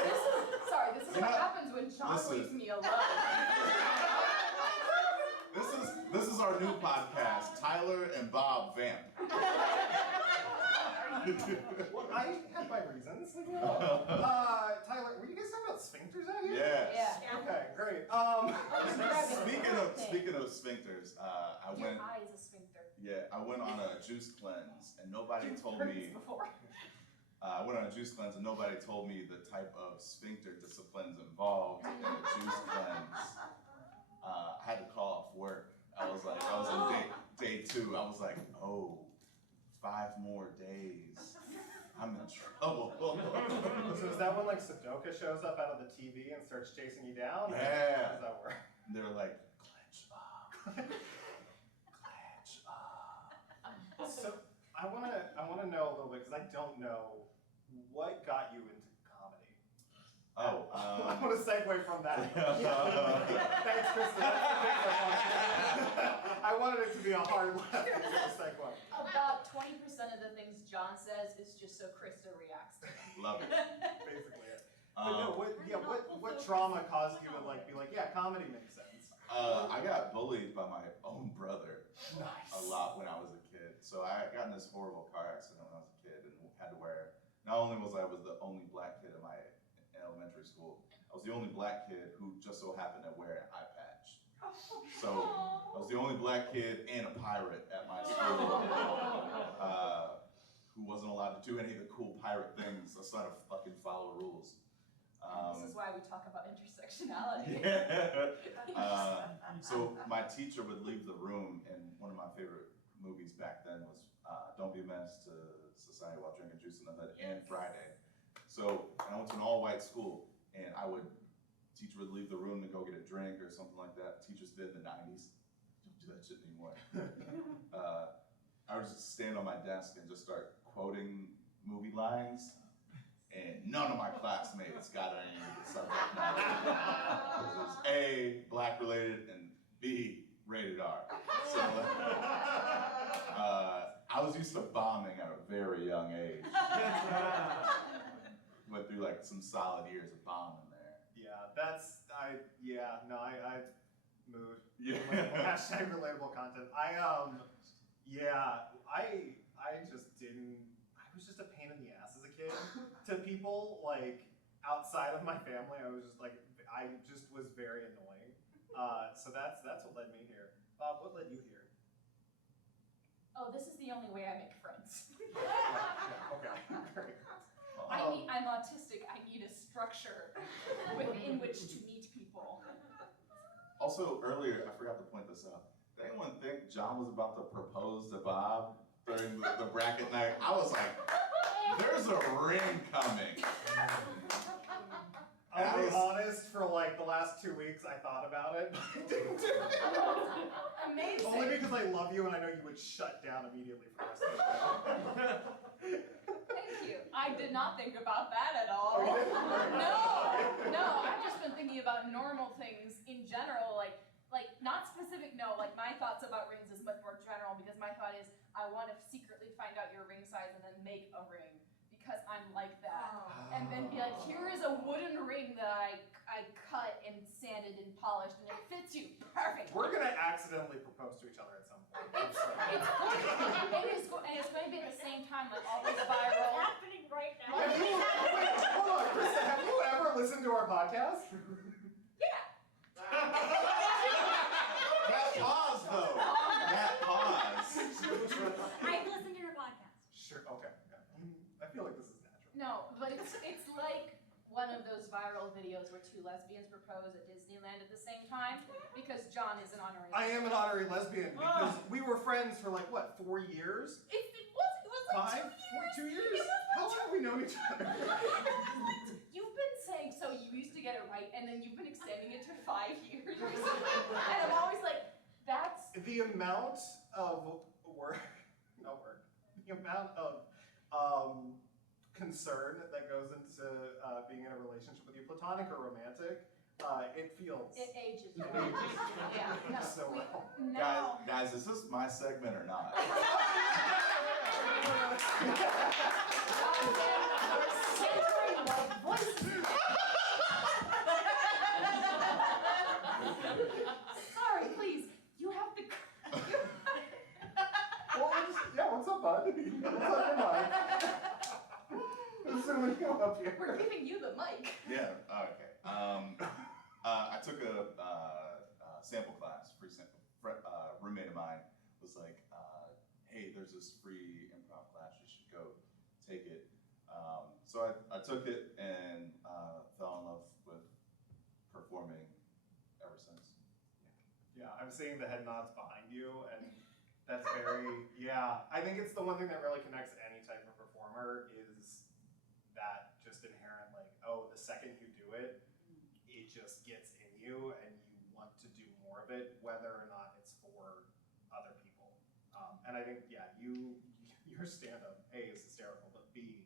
This is what happens when Jon listen. leaves me alone. This is our new podcast, Tyler and Bob Vamp. Well, I have my reasons. Leave me alone. Tyler, were you guys talking about sphincters out here? Yes. Yeah. Okay, great. Speaking of sphincters, I Your went. eye is a sphincter. Yeah, I went on a juice cleanse, and nobody told Heard me. this before. I went on a juice cleanse, and nobody told me the type of sphincter disciplines involved in a juice cleanse. I had to call off work. I was on day 2. I was like, oh, 5 more days. I'm in trouble. So is that when like Sudoku shows up out of the TV and starts chasing you down? Or Yeah. how does that work? And they're like, clench up. Clench up. So I wanna know a little bit because I don't know what got you into comedy. Oh, I want to segue from that. Thanks, Krista. That's the thing I wanted it to be a hard left segue. About 20% of the things Jon says is just so Krista reacts to them. Love it. Basically it. But no, what trauma caused you to like be like, yeah, comedy makes sense? I got bullied by my own brother Nice. a lot when I was a kid. So I got in this horrible car accident when I was a kid and had to wear, not only was I the only black kid in my elementary school, I was the only black kid who just so happened to wear an eye patch. So I was the only black kid and a pirate at my school who wasn't allowed to do any of the cool pirate things. Let's not fucking follow rules. This is why we talk about intersectionality. So my teacher would leave the room, and one of my favorite movies back then was Don't Be a Menace to Society While Drinking Juice in the Hood and Friday. So I went to an all-white school, and teacher would leave the room to go get a drink or something like that. Teachers did in the 90s. Don't do that shit anymore. I would just stand on my desk and just start quoting movie lines, and none of my classmates got any of the subject matter. It was A, black related, and B, rated R. So I was used to bombing at a very young age. Went through like some solid years of bombing there. Yeah, I moved. Yeah. Hashtag relatable content. I just didn't, I was just a pain in the ass as a kid to people, like, outside of my family. I was just was very annoying. So that's what led me here. Bob, what led you here? Oh, this is the only way I make friends. Okay, great. I'm autistic. I need a structure within which to meet people. Also, earlier, I forgot to point this out. did anyone think John was about to propose to Bob during the bracket night? I was like, there's a ring coming. I'll be honest, for like the last 2 weeks I thought about it, but I didn't do it. Amazing. Only because I love you and I know you would shut down immediately for the rest of the show. Thank you. I did not think about that at all. Oh, you didn't? No, I've just been thinking about normal things in general, like not specific, no, like my thoughts about rings is much more general because my thought is I want to secretly find out your ring size and then make a ring because I'm like that. And then be like, here is a wooden ring that I cut and sanded and polished and it fits you. Perfect. We're gonna accidentally propose to each other at some point. It's going to be at the same time, like all this viral. happening right now. Have you, wait, hold on, Krista, have you ever listened to our podcast? Yeah. That pause, though. That pause. I've listened to your podcast. Sure, okay. I feel like this is natural. No, but it's like one of those viral videos where two lesbians propose at Disneyland at the same time because John is an honorary. I am an honorary lesbian because we were friends for like, what, 4 years? It was like 5? 2 years? How long have we known each other? You've been saying, so you used to get it right, and then you've been extending it to 5 years recently. And I'm always like, that's... The amount of work, the amount of concern that goes into being in a relationship with you, platonic or romantic, it feels... It ages. It ages. Yeah. No, So well. now... Guys, is this my segment or not? Sorry, please. You have to... Well, yeah, what's up, bud? What's up, your mind? Assuming you up here. We're giving you the mic. Yeah, okay. I took a sample class, free sample. Roommate of mine was like, hey, there's this free improv class, you should go take it. So I took it and fell in love with performing ever since. Yeah, I'm seeing the head nods behind you, and that's very, yeah. I think it's the one thing that really connects any type of performer is that just inherent, like, oh, the second you do it, it just gets in you, and you want to do more of it, whether or not it's for other people. And I think, yeah, your stand-up, A, is hysterical, but B,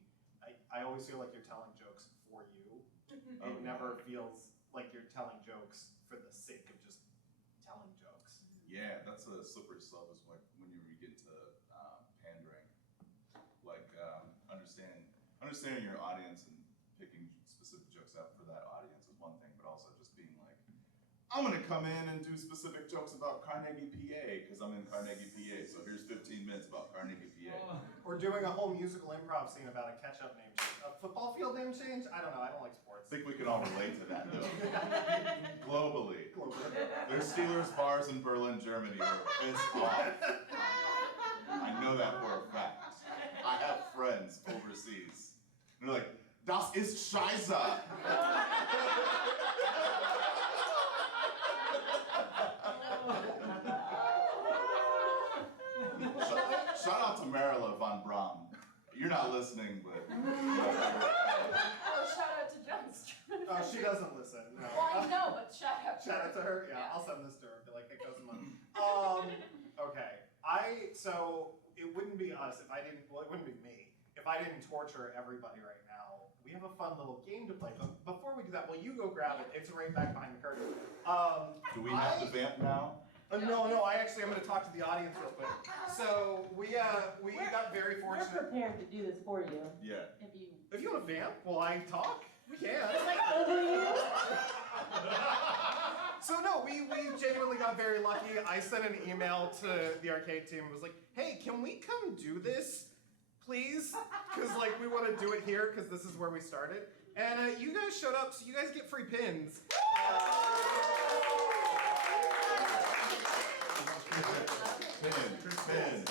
I always feel like you're telling jokes for you. It never feels like you're telling jokes for the sake of just telling jokes. Yeah, that's a slippery slope is like when you get into pandering. Like understanding your audience and picking specific jokes out for that audience is one thing, but also just being like, I'm gonna come in and do specific jokes about Carnegie, PA, because I'm in Carnegie, PA, so here's 15 minutes about Carnegie, PA. Or doing a whole musical improv scene about a ketchup name change. A football field name change? I don't know, I don't like sports. I think we can all relate to that, though. Globally. There's Steelers bars in Berlin, Germany who are pissed off. I know that for a fact. I have friends overseas. And they're like, das ist Scheiße! Shout out to Marilla von Braun. You're not listening, but... Oh, shout out to Jones. Oh, she doesn't listen. No. Well, I know, but shout out to Shout her. out to her. Yeah, I'll send this to her. Be like, it goes in okay. So it wouldn't be us if I didn't. Well, it wouldn't be me if I didn't torture everybody right now. We have a fun little game to play. But before we do that, well, you go grab it. It's right back behind the curtain. Do we have the vamp now? No. I actually am going to talk to the audience real quick. So we got very fortunate. We're prepared to do this for you. Yeah. If you want to vamp, will I talk? We can. Like over you? So no, we genuinely got very lucky. I sent an email to the arcade team and was like, hey, can we come do this, please? Because like we want to do it here because this is where we started. And you guys showed up, so you guys get free pins. Pins.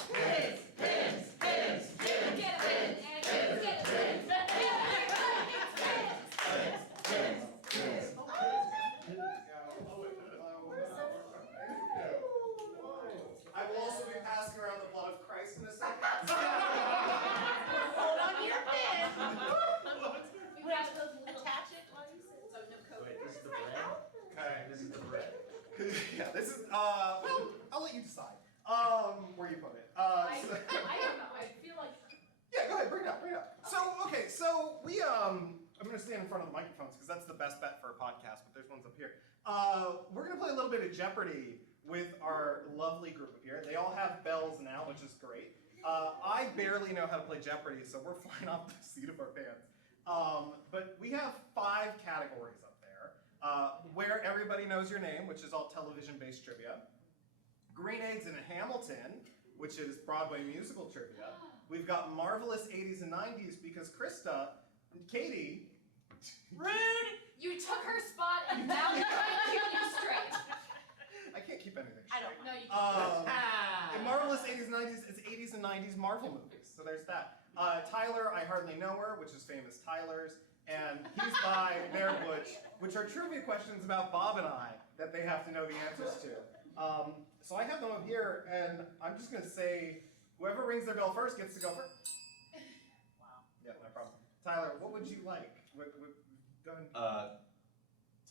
This is, well, I'll let you decide where you put it. I don't know. I feel like. Yeah, go ahead, bring it up. So, okay, so we, I'm gonna stand in front of the microphones because that's the best bet for a podcast, but there's ones up here. We're gonna play a little bit of Jeopardy with our lovely group up here. They all have bells now, which is great. I barely know how to play Jeopardy, so we're flying off the seat of our pants. But we have 5 categories up there. Where everybody knows your name, which is all television-based trivia. Green Eggs in Hamilton, which is Broadway musical trivia. We've got Marvelous 80s and 90s because Krista and Katie... Rude! You took her spot and now you're trying to keep you straight. I can't keep anything straight. I don't know. You can't. In Marvelous 80s and 90s, it's 80s and 90s Marvel movies. So there's that. Tyler, I Hardly Know Her, which is famous Tyler's. And He's by Mayor Butch, which are trivia questions about Bob and I that they have to know the answers to. So I have them up here, and I'm just going to say, whoever rings their bell first gets to go first. Wow. Yeah, no problem. Tyler, what would you like? Go ahead.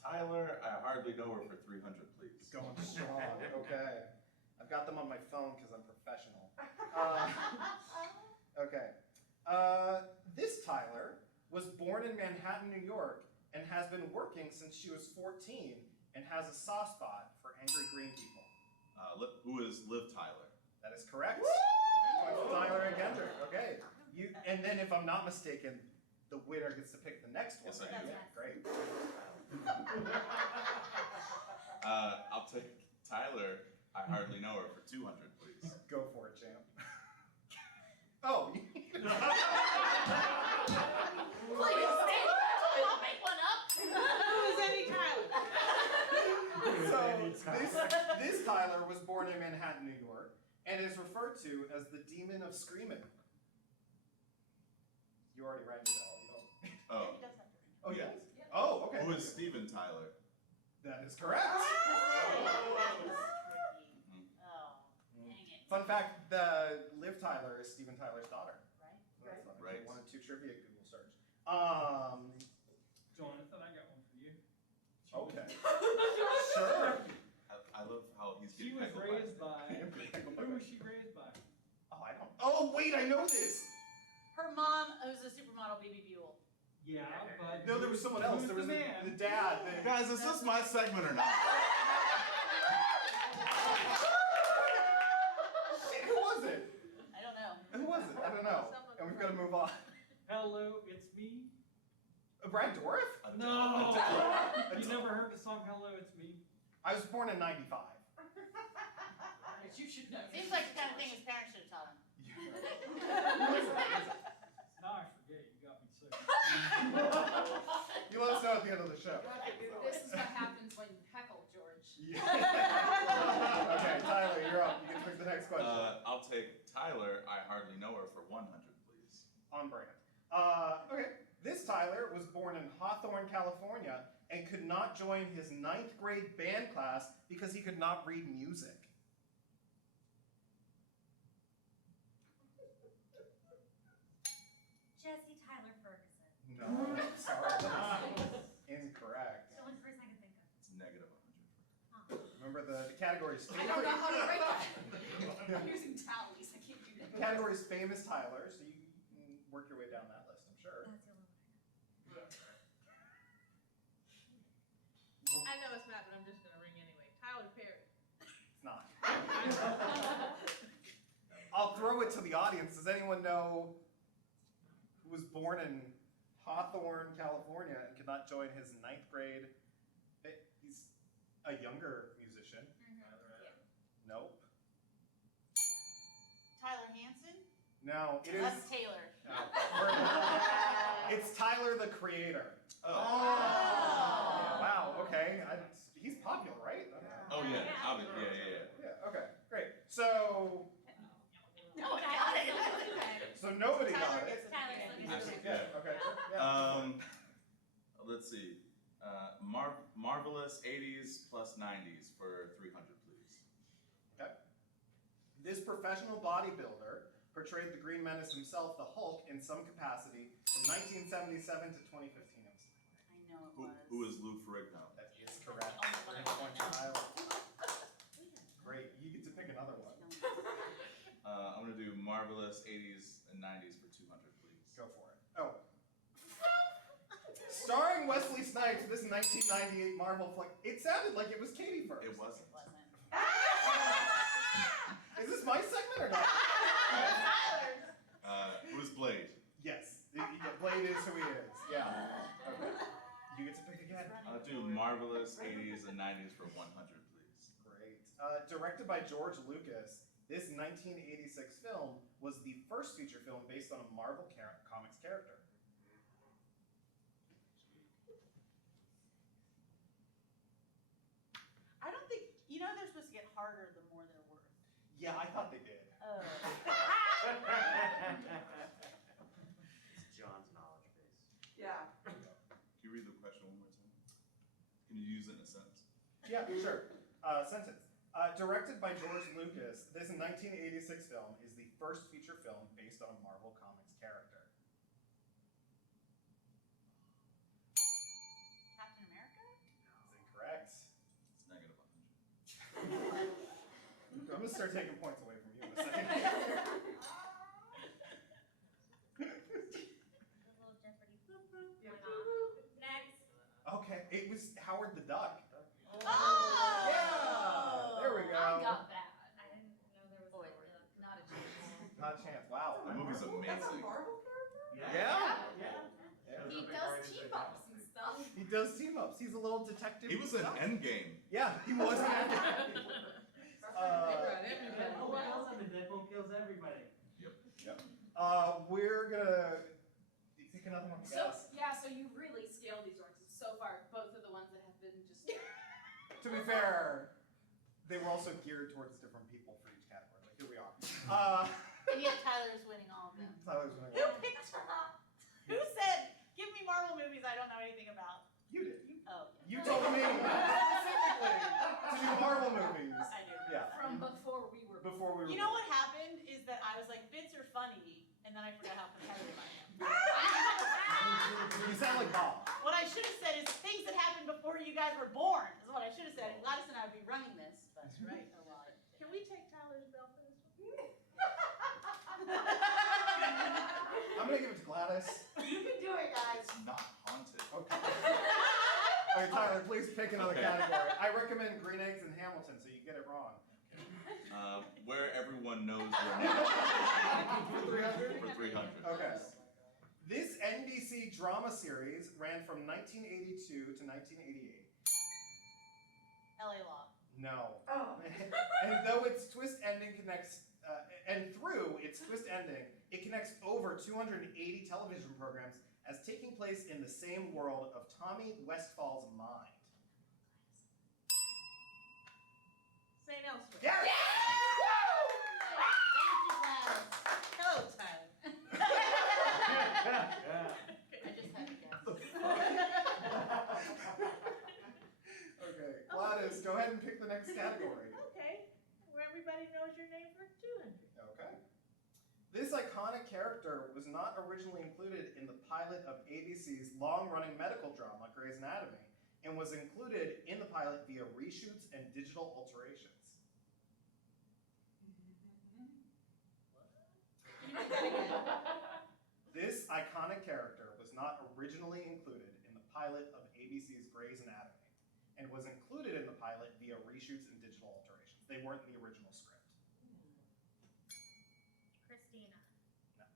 Tyler, I Hardly Know Her for 300, please. Going strong. Okay. I've got them on my phone because I'm professional. Okay. This Tyler was born in Manhattan, New York, and has been working since she was 14 and has a soft spot for angry green people. Who is Liv Tyler? That is correct. Tyler and Gendry. Okay. And then, if I'm not mistaken, the winner gets to pick the next one. Yes, I do. Great. I'll take Tyler, I Hardly Know Her for 200, please. Go for it, champ. Oh. Please, I'll make one up. Who's Eddie Tyler? So this Tyler was born in Manhattan, New York, and is referred to as the Demon of Screaming. You already rang the bell. You don't. Oh. Oh, Yeah. yes? Oh, okay. Who is Steven Tyler? That is correct. Oh, dang it. Fun fact: the Liv Tyler is Steven Tyler's daughter. Right? That's fun. Right. 1 and 2 trivia Google search. Jonathan, I got one for you. Okay. Sure. I love how he's She getting was heckled raised by. by. Who was she raised by? Oh, I don't. Oh, wait, I know this. Her mom was a supermodel, BB Buell. Yeah, but. No, there was someone else. Who's There was the the man? dad. Guys, is this my segment or not? Shit, who was it? I don't know. Who was it? I don't know. And we've got to move on. Hello, it's me. Brad Dourif? No! Adele. You never heard the song Hello, It's Me? I was born in '95. You should know. Seems like the kind of thing his parents should have taught him. Now I forget, you got me sick. You let us know at the end of the show. This is what happens when you heckle, George. Yeah. Okay, Tyler, you're up. You can pick the next question. I'll take Tyler, I Hardly Know Her for 100, please. On brand. Okay. This Tyler was born in Hawthorne, California, and could not join his 9th grade band class because he could not read music. Jesse Tyler Ferguson. No, sorry. That's incorrect. The only person I can think of. It's negative 100. Remember the category's I don't know how to write that. I'm using tallies. I can't do that. The category's famous Tyler, so you can work your way down that list, I'm sure. That's the only one I know. I know it's not, but I'm just gonna ring anyway. Tyler Perry. It's not. I'll throw it to the audience. Does anyone know who was born in Hawthorne, California, and could not join his 9th grade? He's a younger musician. Nope. Tyler Hansen? No, it is. That's Taylor. No. It's Tyler the Creator. Oh. Wow. Okay. He's popular, right? Oh, yeah. Yeah. Yeah. Okay. Great. So. No one got it. So nobody got it. Yeah. Okay. Yeah. Let's see. Marvelous 80s plus 90s for 300, please. Okay. This professional bodybuilder portrayed the Green Menace himself, the Hulk, in some capacity from 1977 to 2015. I know it was. Who is Lou Ferrigno? That is correct. 3 points, Tyler. I'm gonna do marvelous 80s and 90s for 200, please. Go for it. Oh. Starring Wesley Snipes, this 1998 Marvel flick. It sounded like it was Katie first. It wasn't. Is this my segment or not? It was Blade. Yes. Blade is who he is. Yeah. Okay. You get to pick again. I'll do marvelous 80s and 90s for 100, please. Great. Directed by George Lucas, this 1986 film was the first feature film based on a Marvel Comics character. I don't think, they're supposed to get harder the more they're worth. Yeah, I thought they did. Oh. It's John's knowledge base. Yeah. Can you read the question one more time? Can you use it in a sentence? Yeah, sure. Sentence. Directed by George Lucas, this 1986 film is the first feature film based on a Marvel Comics character. Captain America? Is incorrect. It's negative 100. I'm going to start taking points away from you in a second. Little Jeopardy. Boop, boop. Yeah, Why boop, not? Next. Okay, it was Howard the Duck. Oh! Yeah! There we go. I got that. I didn't know there was Boy, a duck. not a chance. Not a chance. Wow. The movie's amazing. Marvel character? Yeah? He does team-ups and stuff. He does team-ups. He's a little detective. He was in himself. Endgame. Yeah, he was in Endgame. Deadpool kills him and Deadpool kills everybody. Yep. We're gonna pick another one. So you really scaled these ones so far. Both of the ones that have been just. To be fair, they were also geared towards different people for each category. Like, here we are. And yet Tyler's winning all of them. Tyler's winning. Who picked Who said, give me Marvel movies I don't know anything about? You did. Oh. You told me specifically to do Marvel movies. I do. Yeah. From before we were. Before we were. You know what happened is that I was like, bits are funny, and then I forgot how competitive I am. You sound like Bob. What I should have said is things that happened before you guys were born, is what I should have said. And Gladys and I would be running this, but right, a lot. Can we take Tyler's bell for this one? I'm gonna give it to Gladys. You can do it, guys. It's not haunted. Okay. Alright, Tyler, please pick another category. I recommend Green Eggs and Hamilton, so you get it wrong. Where everyone knows your name. For 300? For 300. Okay. This NBC drama series ran from 1982 to 1988. LA Law. No. Oh. And though its twist ending connects, and through its twist ending, it connects over 280 television programs as taking place in the same world of Tommy Westfall's mind. St. Elsewhere. Yes! Hello, Tyler. I just had to guess. Okay, Gladys, go ahead and pick the next category. Okay, where everybody knows your name for 200. Okay. This iconic character was not originally included in the pilot of ABC's long-running medical drama, Grey's Anatomy, and was included in the pilot via reshoots and digital alterations. This iconic character was not originally included in the pilot of ABC's Grey's Anatomy, and was included in the pilot via reshoots and digital alterations. They weren't in the original script. Christina. No.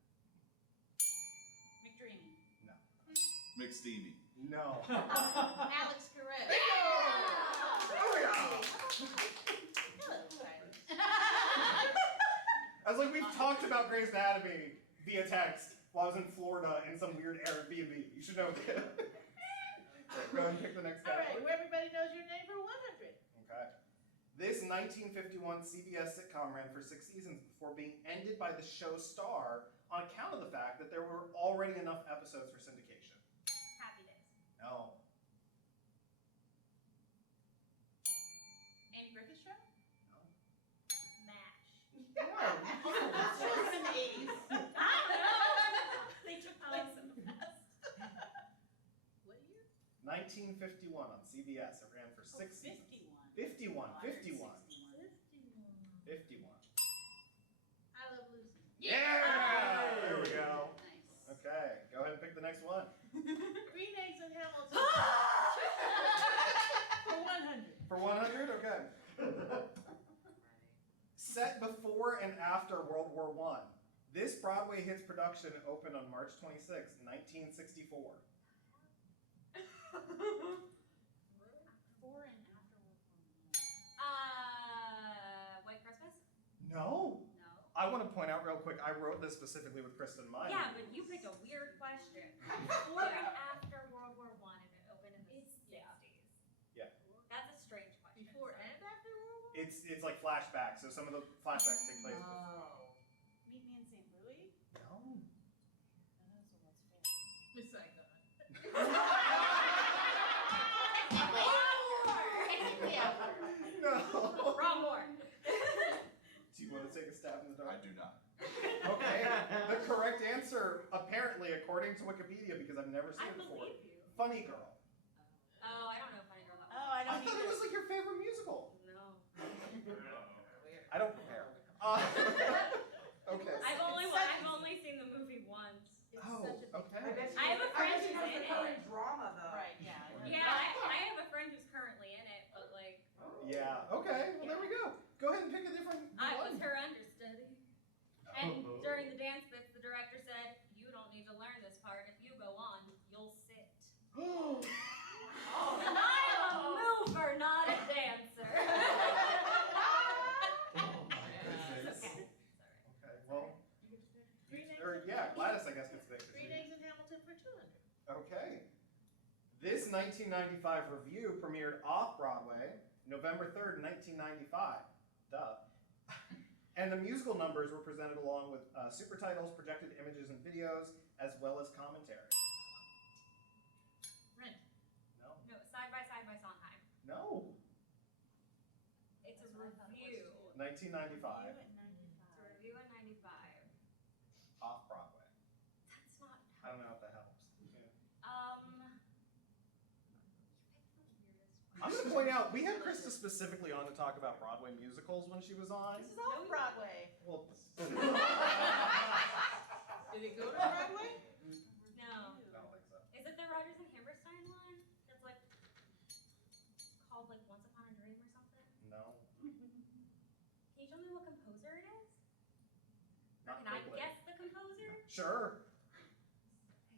McDreamy. No. McSteamy. No. Alex Carrera. Hello, Tyler. I was like, we've talked about Grey's Anatomy via text while I was in Florida in some weird Airbnb. You should know that. Go ahead and pick the next All right, category. where everybody knows your name for 100. Okay. This 1951 CBS sitcom ran for 6 seasons before being ended by the show's star on account of the fact that there were already enough episodes for syndication. Happy Days. No. Andy Griffith Show? MASH. Children in the 80s. I know. They took place in the past. What year? 1951 on CBS. It ran for 6 seasons. 51. 51. 51. 161. 51. I next one. Green eggs and Hamilton. For 100. For 100? Okay. Set before and after World War I. This Broadway hits production opened on March 26, 1964. Before and after World War White Christmas? No. No. I want to point out real quick, I wrote this specifically with Kristen in mind. Yeah, but you picked a weird question. Before and after World War I, and it opened in the 60s. Yeah. That's a strange question. Before and after World War? It's like flashbacks, so some of the flashbacks take place Oh. Meet me in St. Louis? No. So what's fair? Miss Saigon. No. Wrong war. Do you want to take a stab in the dark? I do not. Okay. The correct answer, apparently, according to Wikipedia, because I've never seen I it before. believe you. Funny Girl. Oh, I don't know Funny Girl that Oh, well. I I don't thought either. it was like your favorite musical. No. I don't prepare. Okay. I've only seen the movie once. It's Oh, such a big okay. I have a friend who's in it. drama, though. Right, yeah. Yeah, I have a friend who's currently in it, but like, Yeah. Okay. Well, there we go. Go ahead and pick a different I one. was her understudy. And during the dance bits, the director said, "You don't need to learn this part. If you go on, you'll sit." And I'm a mover, not a dancer. It's okay. Okay. Well. Green eggs Or and yeah, Gladys, I guess gets the Green eggs and Hamilton for 200. Okay. This 1995 review premiered off-Broadway, November 3rd, 1995. Duh. And the musical numbers were presented along with super titles, projected images and videos, as well as commentary. Rent. No. No, side by Sondheim. No. It's a review. 1995, You at 95. It's a review in '95. off-Broadway. That's not. I don't know if that helps. You picked the weirdest one. I'm going to point out, we had Krista specifically on to talk about Broadway musicals when she was on. This is off Broadway. Well, Did it go to Broadway? No. I don't think so. Is it the Rodgers and Hammerstein one? That's like called like Once Upon a Dream or something? No. Can you tell me what composer it is? Or Not can I quickly. guess the composer? Sure.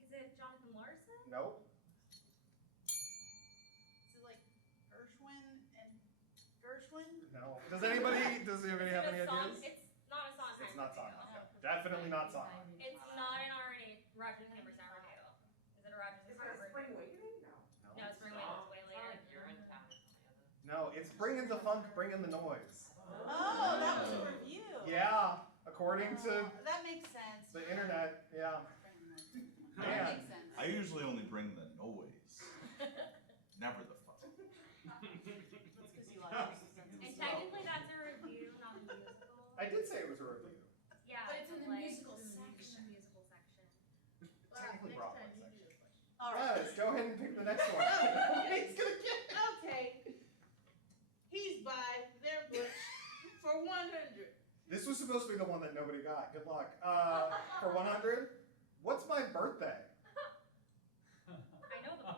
Is it Jonathan Larson? Nope. Is it like Gershwin and Gershwin? No. Does anybody have Is any it a ideas? song? It's not a Sondheim. It's not review. Sondheim. No. Definitely not Sondheim. It's not an R&A Rodgers and Hammerstein review. Is it a Rodgers and Hammerstein review? Awakening? No. No, Spring Awakening's way later. No, it's Bring in the Funk, Bring in the Noise. Oh, that was a review. Yeah, according to Oh, that makes sense. the internet, yeah. That Man. makes sense. I usually only bring the noise, never the fun. That's because you like And technically that's a review, not a musical. I did say it was a review. Yeah, But it's in the like, musical it's in section. the musical section. Technically next Broadway time you section. do a question. All right. Guys, go ahead and pick the next one. Nobody's gonna get it. Okay. He's by their Butch for 100. This was supposed to be the one that nobody got. Good luck. For 100, what's my birthday? I know the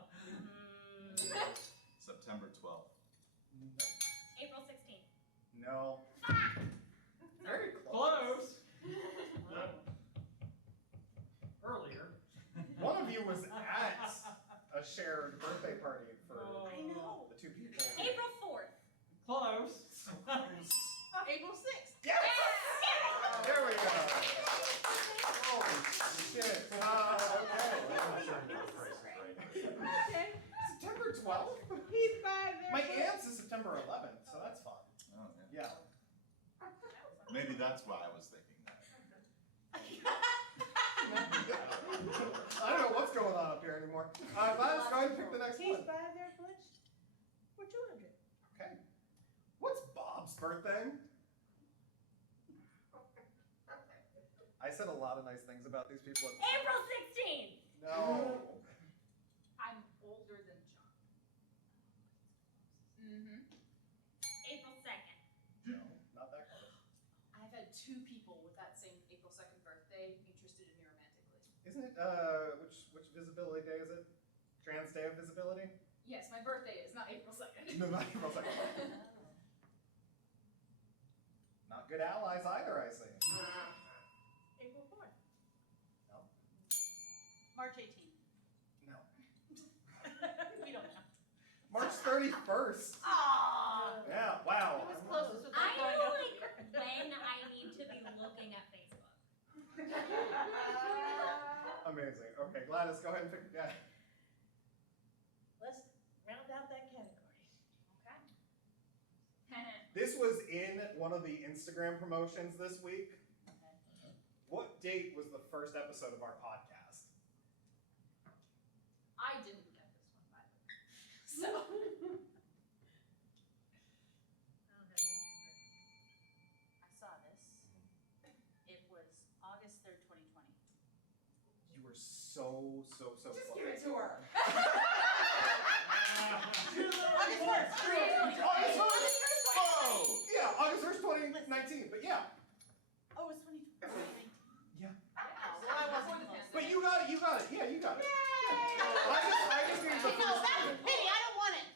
September 12th. April 16th. No. Very close. Earlier. One of you was at a shared birthday party for I know. the two people. April 4th. Close. April 6th. Yes! There we go. Holy shit. Okay. September 12th? He's by their My Butch. aunt's is September 11th, so that's fun. Oh, yeah. Yeah. Maybe that's why I was thinking that. I don't know what's going on up here anymore. Let's go ahead and pick the next He's one. by their Butch for 200. Okay. What's Bob's birthday? I said a lot of nice things about these people. At the April 16th. No. I'm older than John. Mm-hmm. April 2nd. No, not that close. I've had two people with that same April 2nd birthday interested in me romantically. Isn't it, which Visibility day of visibility? Yes, my birthday is not April 2nd. No, not April 2nd. Not good allies either, I see. April 4th. No. March 18th. No. We don't know. March 31st. Aww. Yeah, wow. It was closest with I the know like when I need to be looking at Facebook. Amazing. Okay, Gladys, go ahead and pick a guy. Let's round out that category. This was in one of the Instagram promotions this week. Okay. What date was the first episode of our podcast? I didn't get this one, by the way. So. I saw this. It was August 3rd, 2020. You were so Just close. give it to her. August 1st. August 1st! Oh! Yeah, August 1st, 2019, but yeah. Oh, it was 2020. Yeah. Well, I wasn't close. But you got it. Yeah, you got it. I just needed the No, first that's one. a pity. I don't want it.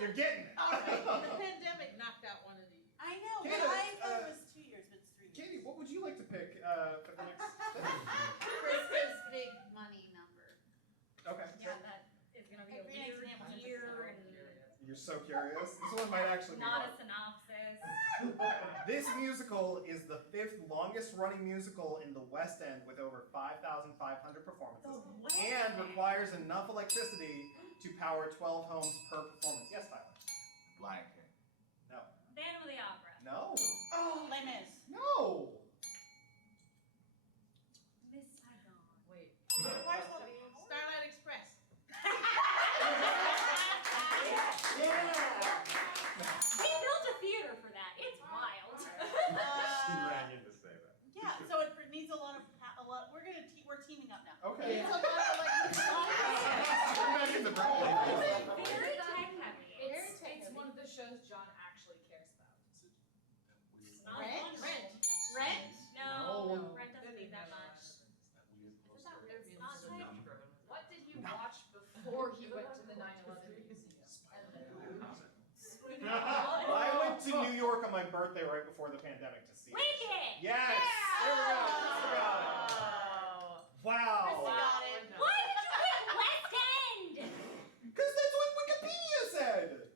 You're getting it. The pandemic knocked out one of these. I know, but Katie, I thought it was 2 years, but it's 3 years. Katie, what would you like to pick for the next? Krista's big money number. Okay. Yeah, that is gonna be a Every next weird name was a year different and You're so curious. This one might actually be not a hard. synopsis. This musical is the 5th longest running musical in the West End with over 5,500 performances and requires enough electricity to power 12 homes per performance. Yes, Tyler? Lion King. No. Phantom of the Opera. No. Oh, Les Mis. No. Miss Saigon. Wait. Starlight Express. We built a theater for that. It's wild. She ran in to say that. Yeah, so it needs a lot. We're teaming up now. Okay. It's a lot of We're back in the birthday. Very tech heavy. It's one of the shows John actually cares about. Not Rent? one. Rent? No, No. Rent doesn't need that much. It's not tech. What did he watch before he went to the 9/11 museum? I went to New York on my birthday right before the pandemic to see it. Wicked! Yes! There we go. Krista got it. Wow. Got it. Why did you pick West End? Because that's what Wikipedia said.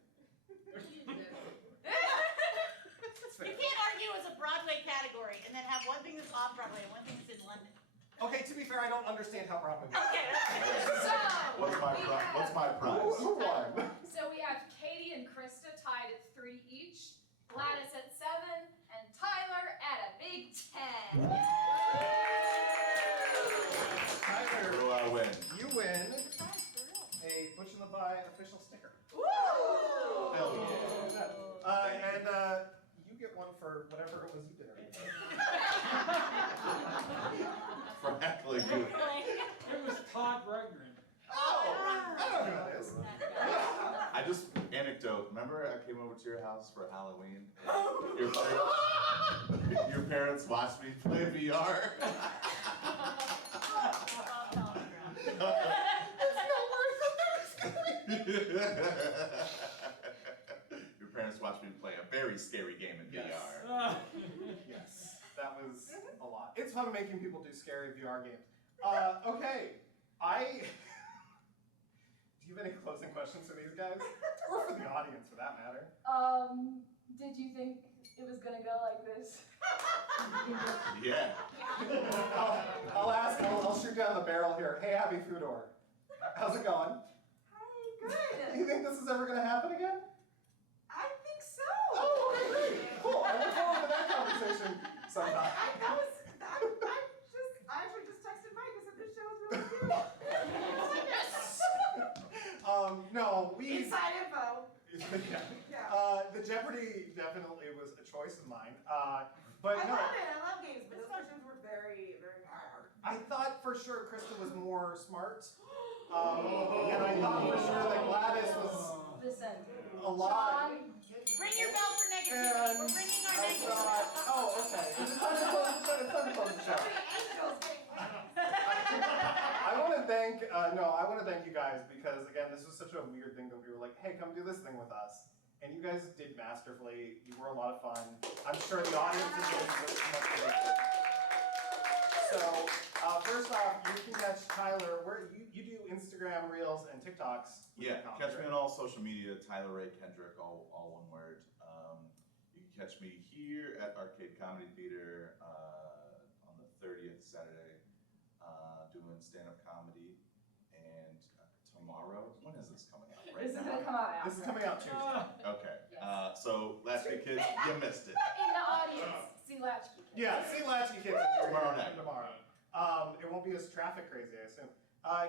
That's fair. You can't argue as a Broadway category and then have one thing that's off Broadway and one thing that's in London. Okay, to be fair, I don't understand how Broadway works. Okay. So, What's my prize? What's my prize? Who won? so we have Katie and Krista tied at 3 each, Gladys at 7, and Tyler at a big 10. Tyler, What do I win? you win a Butch and the Bye official sticker. Hell yeah. And you get one for whatever it was you did. For heckling you. It was Todd Rundgren. Oh, I know who that is. I just anecdote. Remember, I came over to your house for Halloween. And your parents watched me play VR. Your parents watched me play a very scary game in Yes. VR. Yes, that was a lot. It's fun making people do scary VR games. Okay, do you have any closing questions for these guys? Or for the audience, for that matter? Did you think it was gonna go like this? Yeah. I'll shoot down the barrel here. Hey, Abby Fudor, how's it going? Hey, good. Do you think this is ever gonna happen again? I think so. Oh, okay, great. Cool. I look forward to that conversation sometime. I actually just texted Mike and said this show is really good. No, we. Inside info. Yeah. Yeah. The Jeopardy definitely was a choice of mine. But I no, love it. I love games, but those questions were very, very hard. I thought for sure Krista was more smart. And I thought for sure that Gladys was Listen, a lot. John, Bring your bell for negativity. And We're bringing our I negativity. thought, oh, okay. It's time to close the show. Angels getting I want to thank want to thank you guys because, again, this was such a weird thing that we were like, hey, come do this thing with us. And you guys did masterfully. You were a lot of fun. I'm sure the audience enjoyed this as much as I did. So, first off, you can catch Tyler. Where you do Instagram Reels and TikToks. Yeah, catch me on all social media. Tyler Ray Kendrick, all one word. You can catch me here at Arcade Comedy Theater on the 30th Saturday, doing stand-up comedy. And tomorrow, when is this coming out? Right This is now? gonna come out. This is coming out Tuesday. Okay. Yes. So Latchkey Kids, you missed it. In the audience, see Latchkey Kids. Yeah, see Latchkey Kids Tomorrow night. Tomorrow. It won't be as traffic crazy, I assume.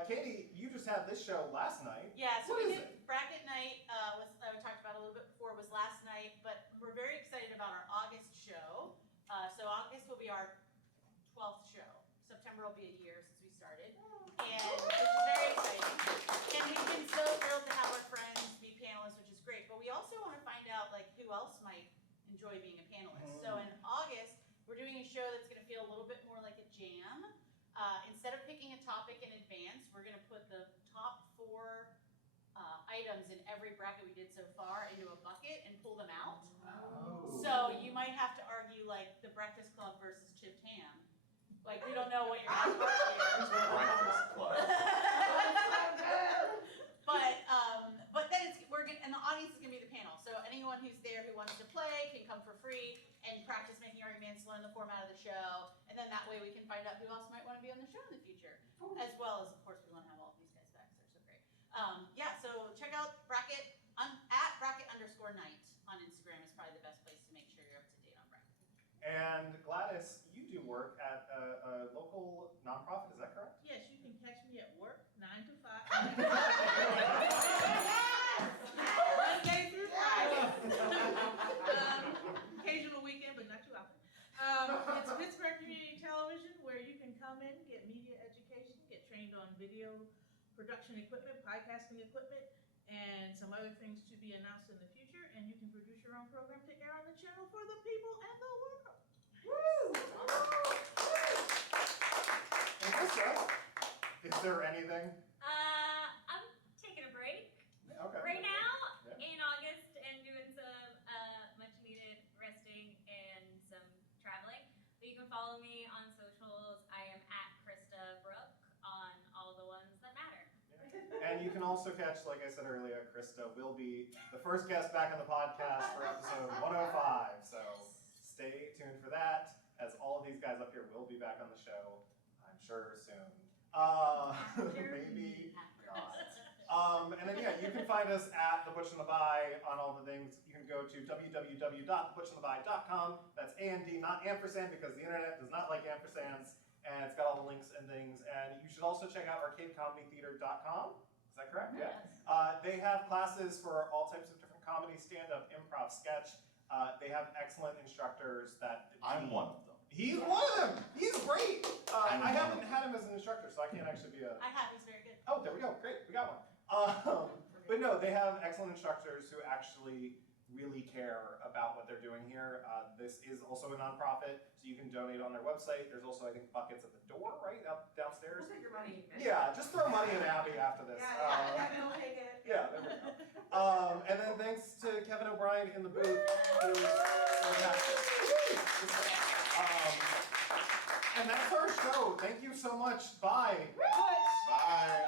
Katie, you just had this show last night. Yeah, so What we is did bracket night, we talked about a little bit before, was last night, but we're very excited about our August show. So August will be our 12th show. September will be a year since we started, and which is very exciting. And we've been so thrilled to have our friends be panelists, which is great. But we also want to find out like who else might enjoy being a panelist. So in August, we're doing a show that's going to feel a little bit more like a jam. Instead of picking a topic in advance, we're going to put the top 4 items in every bracket we did so far into a bucket and pull them out. Oh. So you might have to argue like the Breakfast Club versus chipped ham. Like we don't know what you're going to Breakfast Club. But then and the audience is gonna be the panel. So anyone who's there who wants to play can come for free and practice making arguments, learn the format of the show, and then that way we can find out who else might want to be on the show in the future. As well as, of course, we want to have all of these guys back. They're so great. So check out bracket at bracket_night on Instagram is probably the best place to make sure you're up to date on bracket. And Gladys, you do work at a local nonprofit, is that correct? Yes, you can catch me at work 9 to 5. Monday through Friday. Occasional weekend, but not too often. It's Pittsburgh Community Television, where you can come in, get media education, get trained on video production equipment, podcasting equipment, and some other things to be announced in the future. And you can produce your own program to air on the channel for the people and the world. Woo! And Krista, is there anything? I'm taking a break Okay. right now Yeah. in August and doing some much needed resting and some traveling. But you can follow me on socials. I am at Krista Brooke on all the ones that matter. And you can also catch, like I said earlier, Krista will be the first guest back on the podcast for episode 105. So stay tuned for that, as all of these guys up here will be back on the show, I'm sure, soon. Maybe not. And then, yeah, you can find us at The Butch and the Bi on all the things. You can go to www.thebutchandtheby.com. That's A-N-D, not ampersand, because the internet does not like ampersands. And it's got all the links and things. And you should also check out arcadecomedytheater.com. Is that correct? Yes. They have classes for all types of different comedy, stand-up, improv, sketch. They have excellent instructors that... I'm one of them. He's one of them! He's great! I haven't had him as an instructor, so I can't actually be a... I have, he's very good. Oh, there we go. Great, we got one. But no, they have excellent instructors who actually really care about what they're doing here. This is also a nonprofit, so you can donate on their website. There's also, I think, buckets at the door, right, up downstairs. We'll take your money. Yeah, just throw money in Abby after this. Kevin will take it. Yeah, there we go. And then thanks to Kevin O'Brien in the booth, who's fantastic. And that's our show. Thank you so much. Bye. Bye.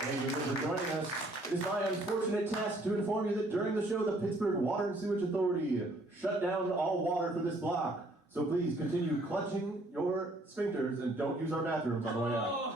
Thank you for joining us. It is my unfortunate task to inform you that during the show, the Pittsburgh Water and Sewage Authority shut down all water for this block. So please continue clutching your sphincters and don't use our bathrooms on the way out.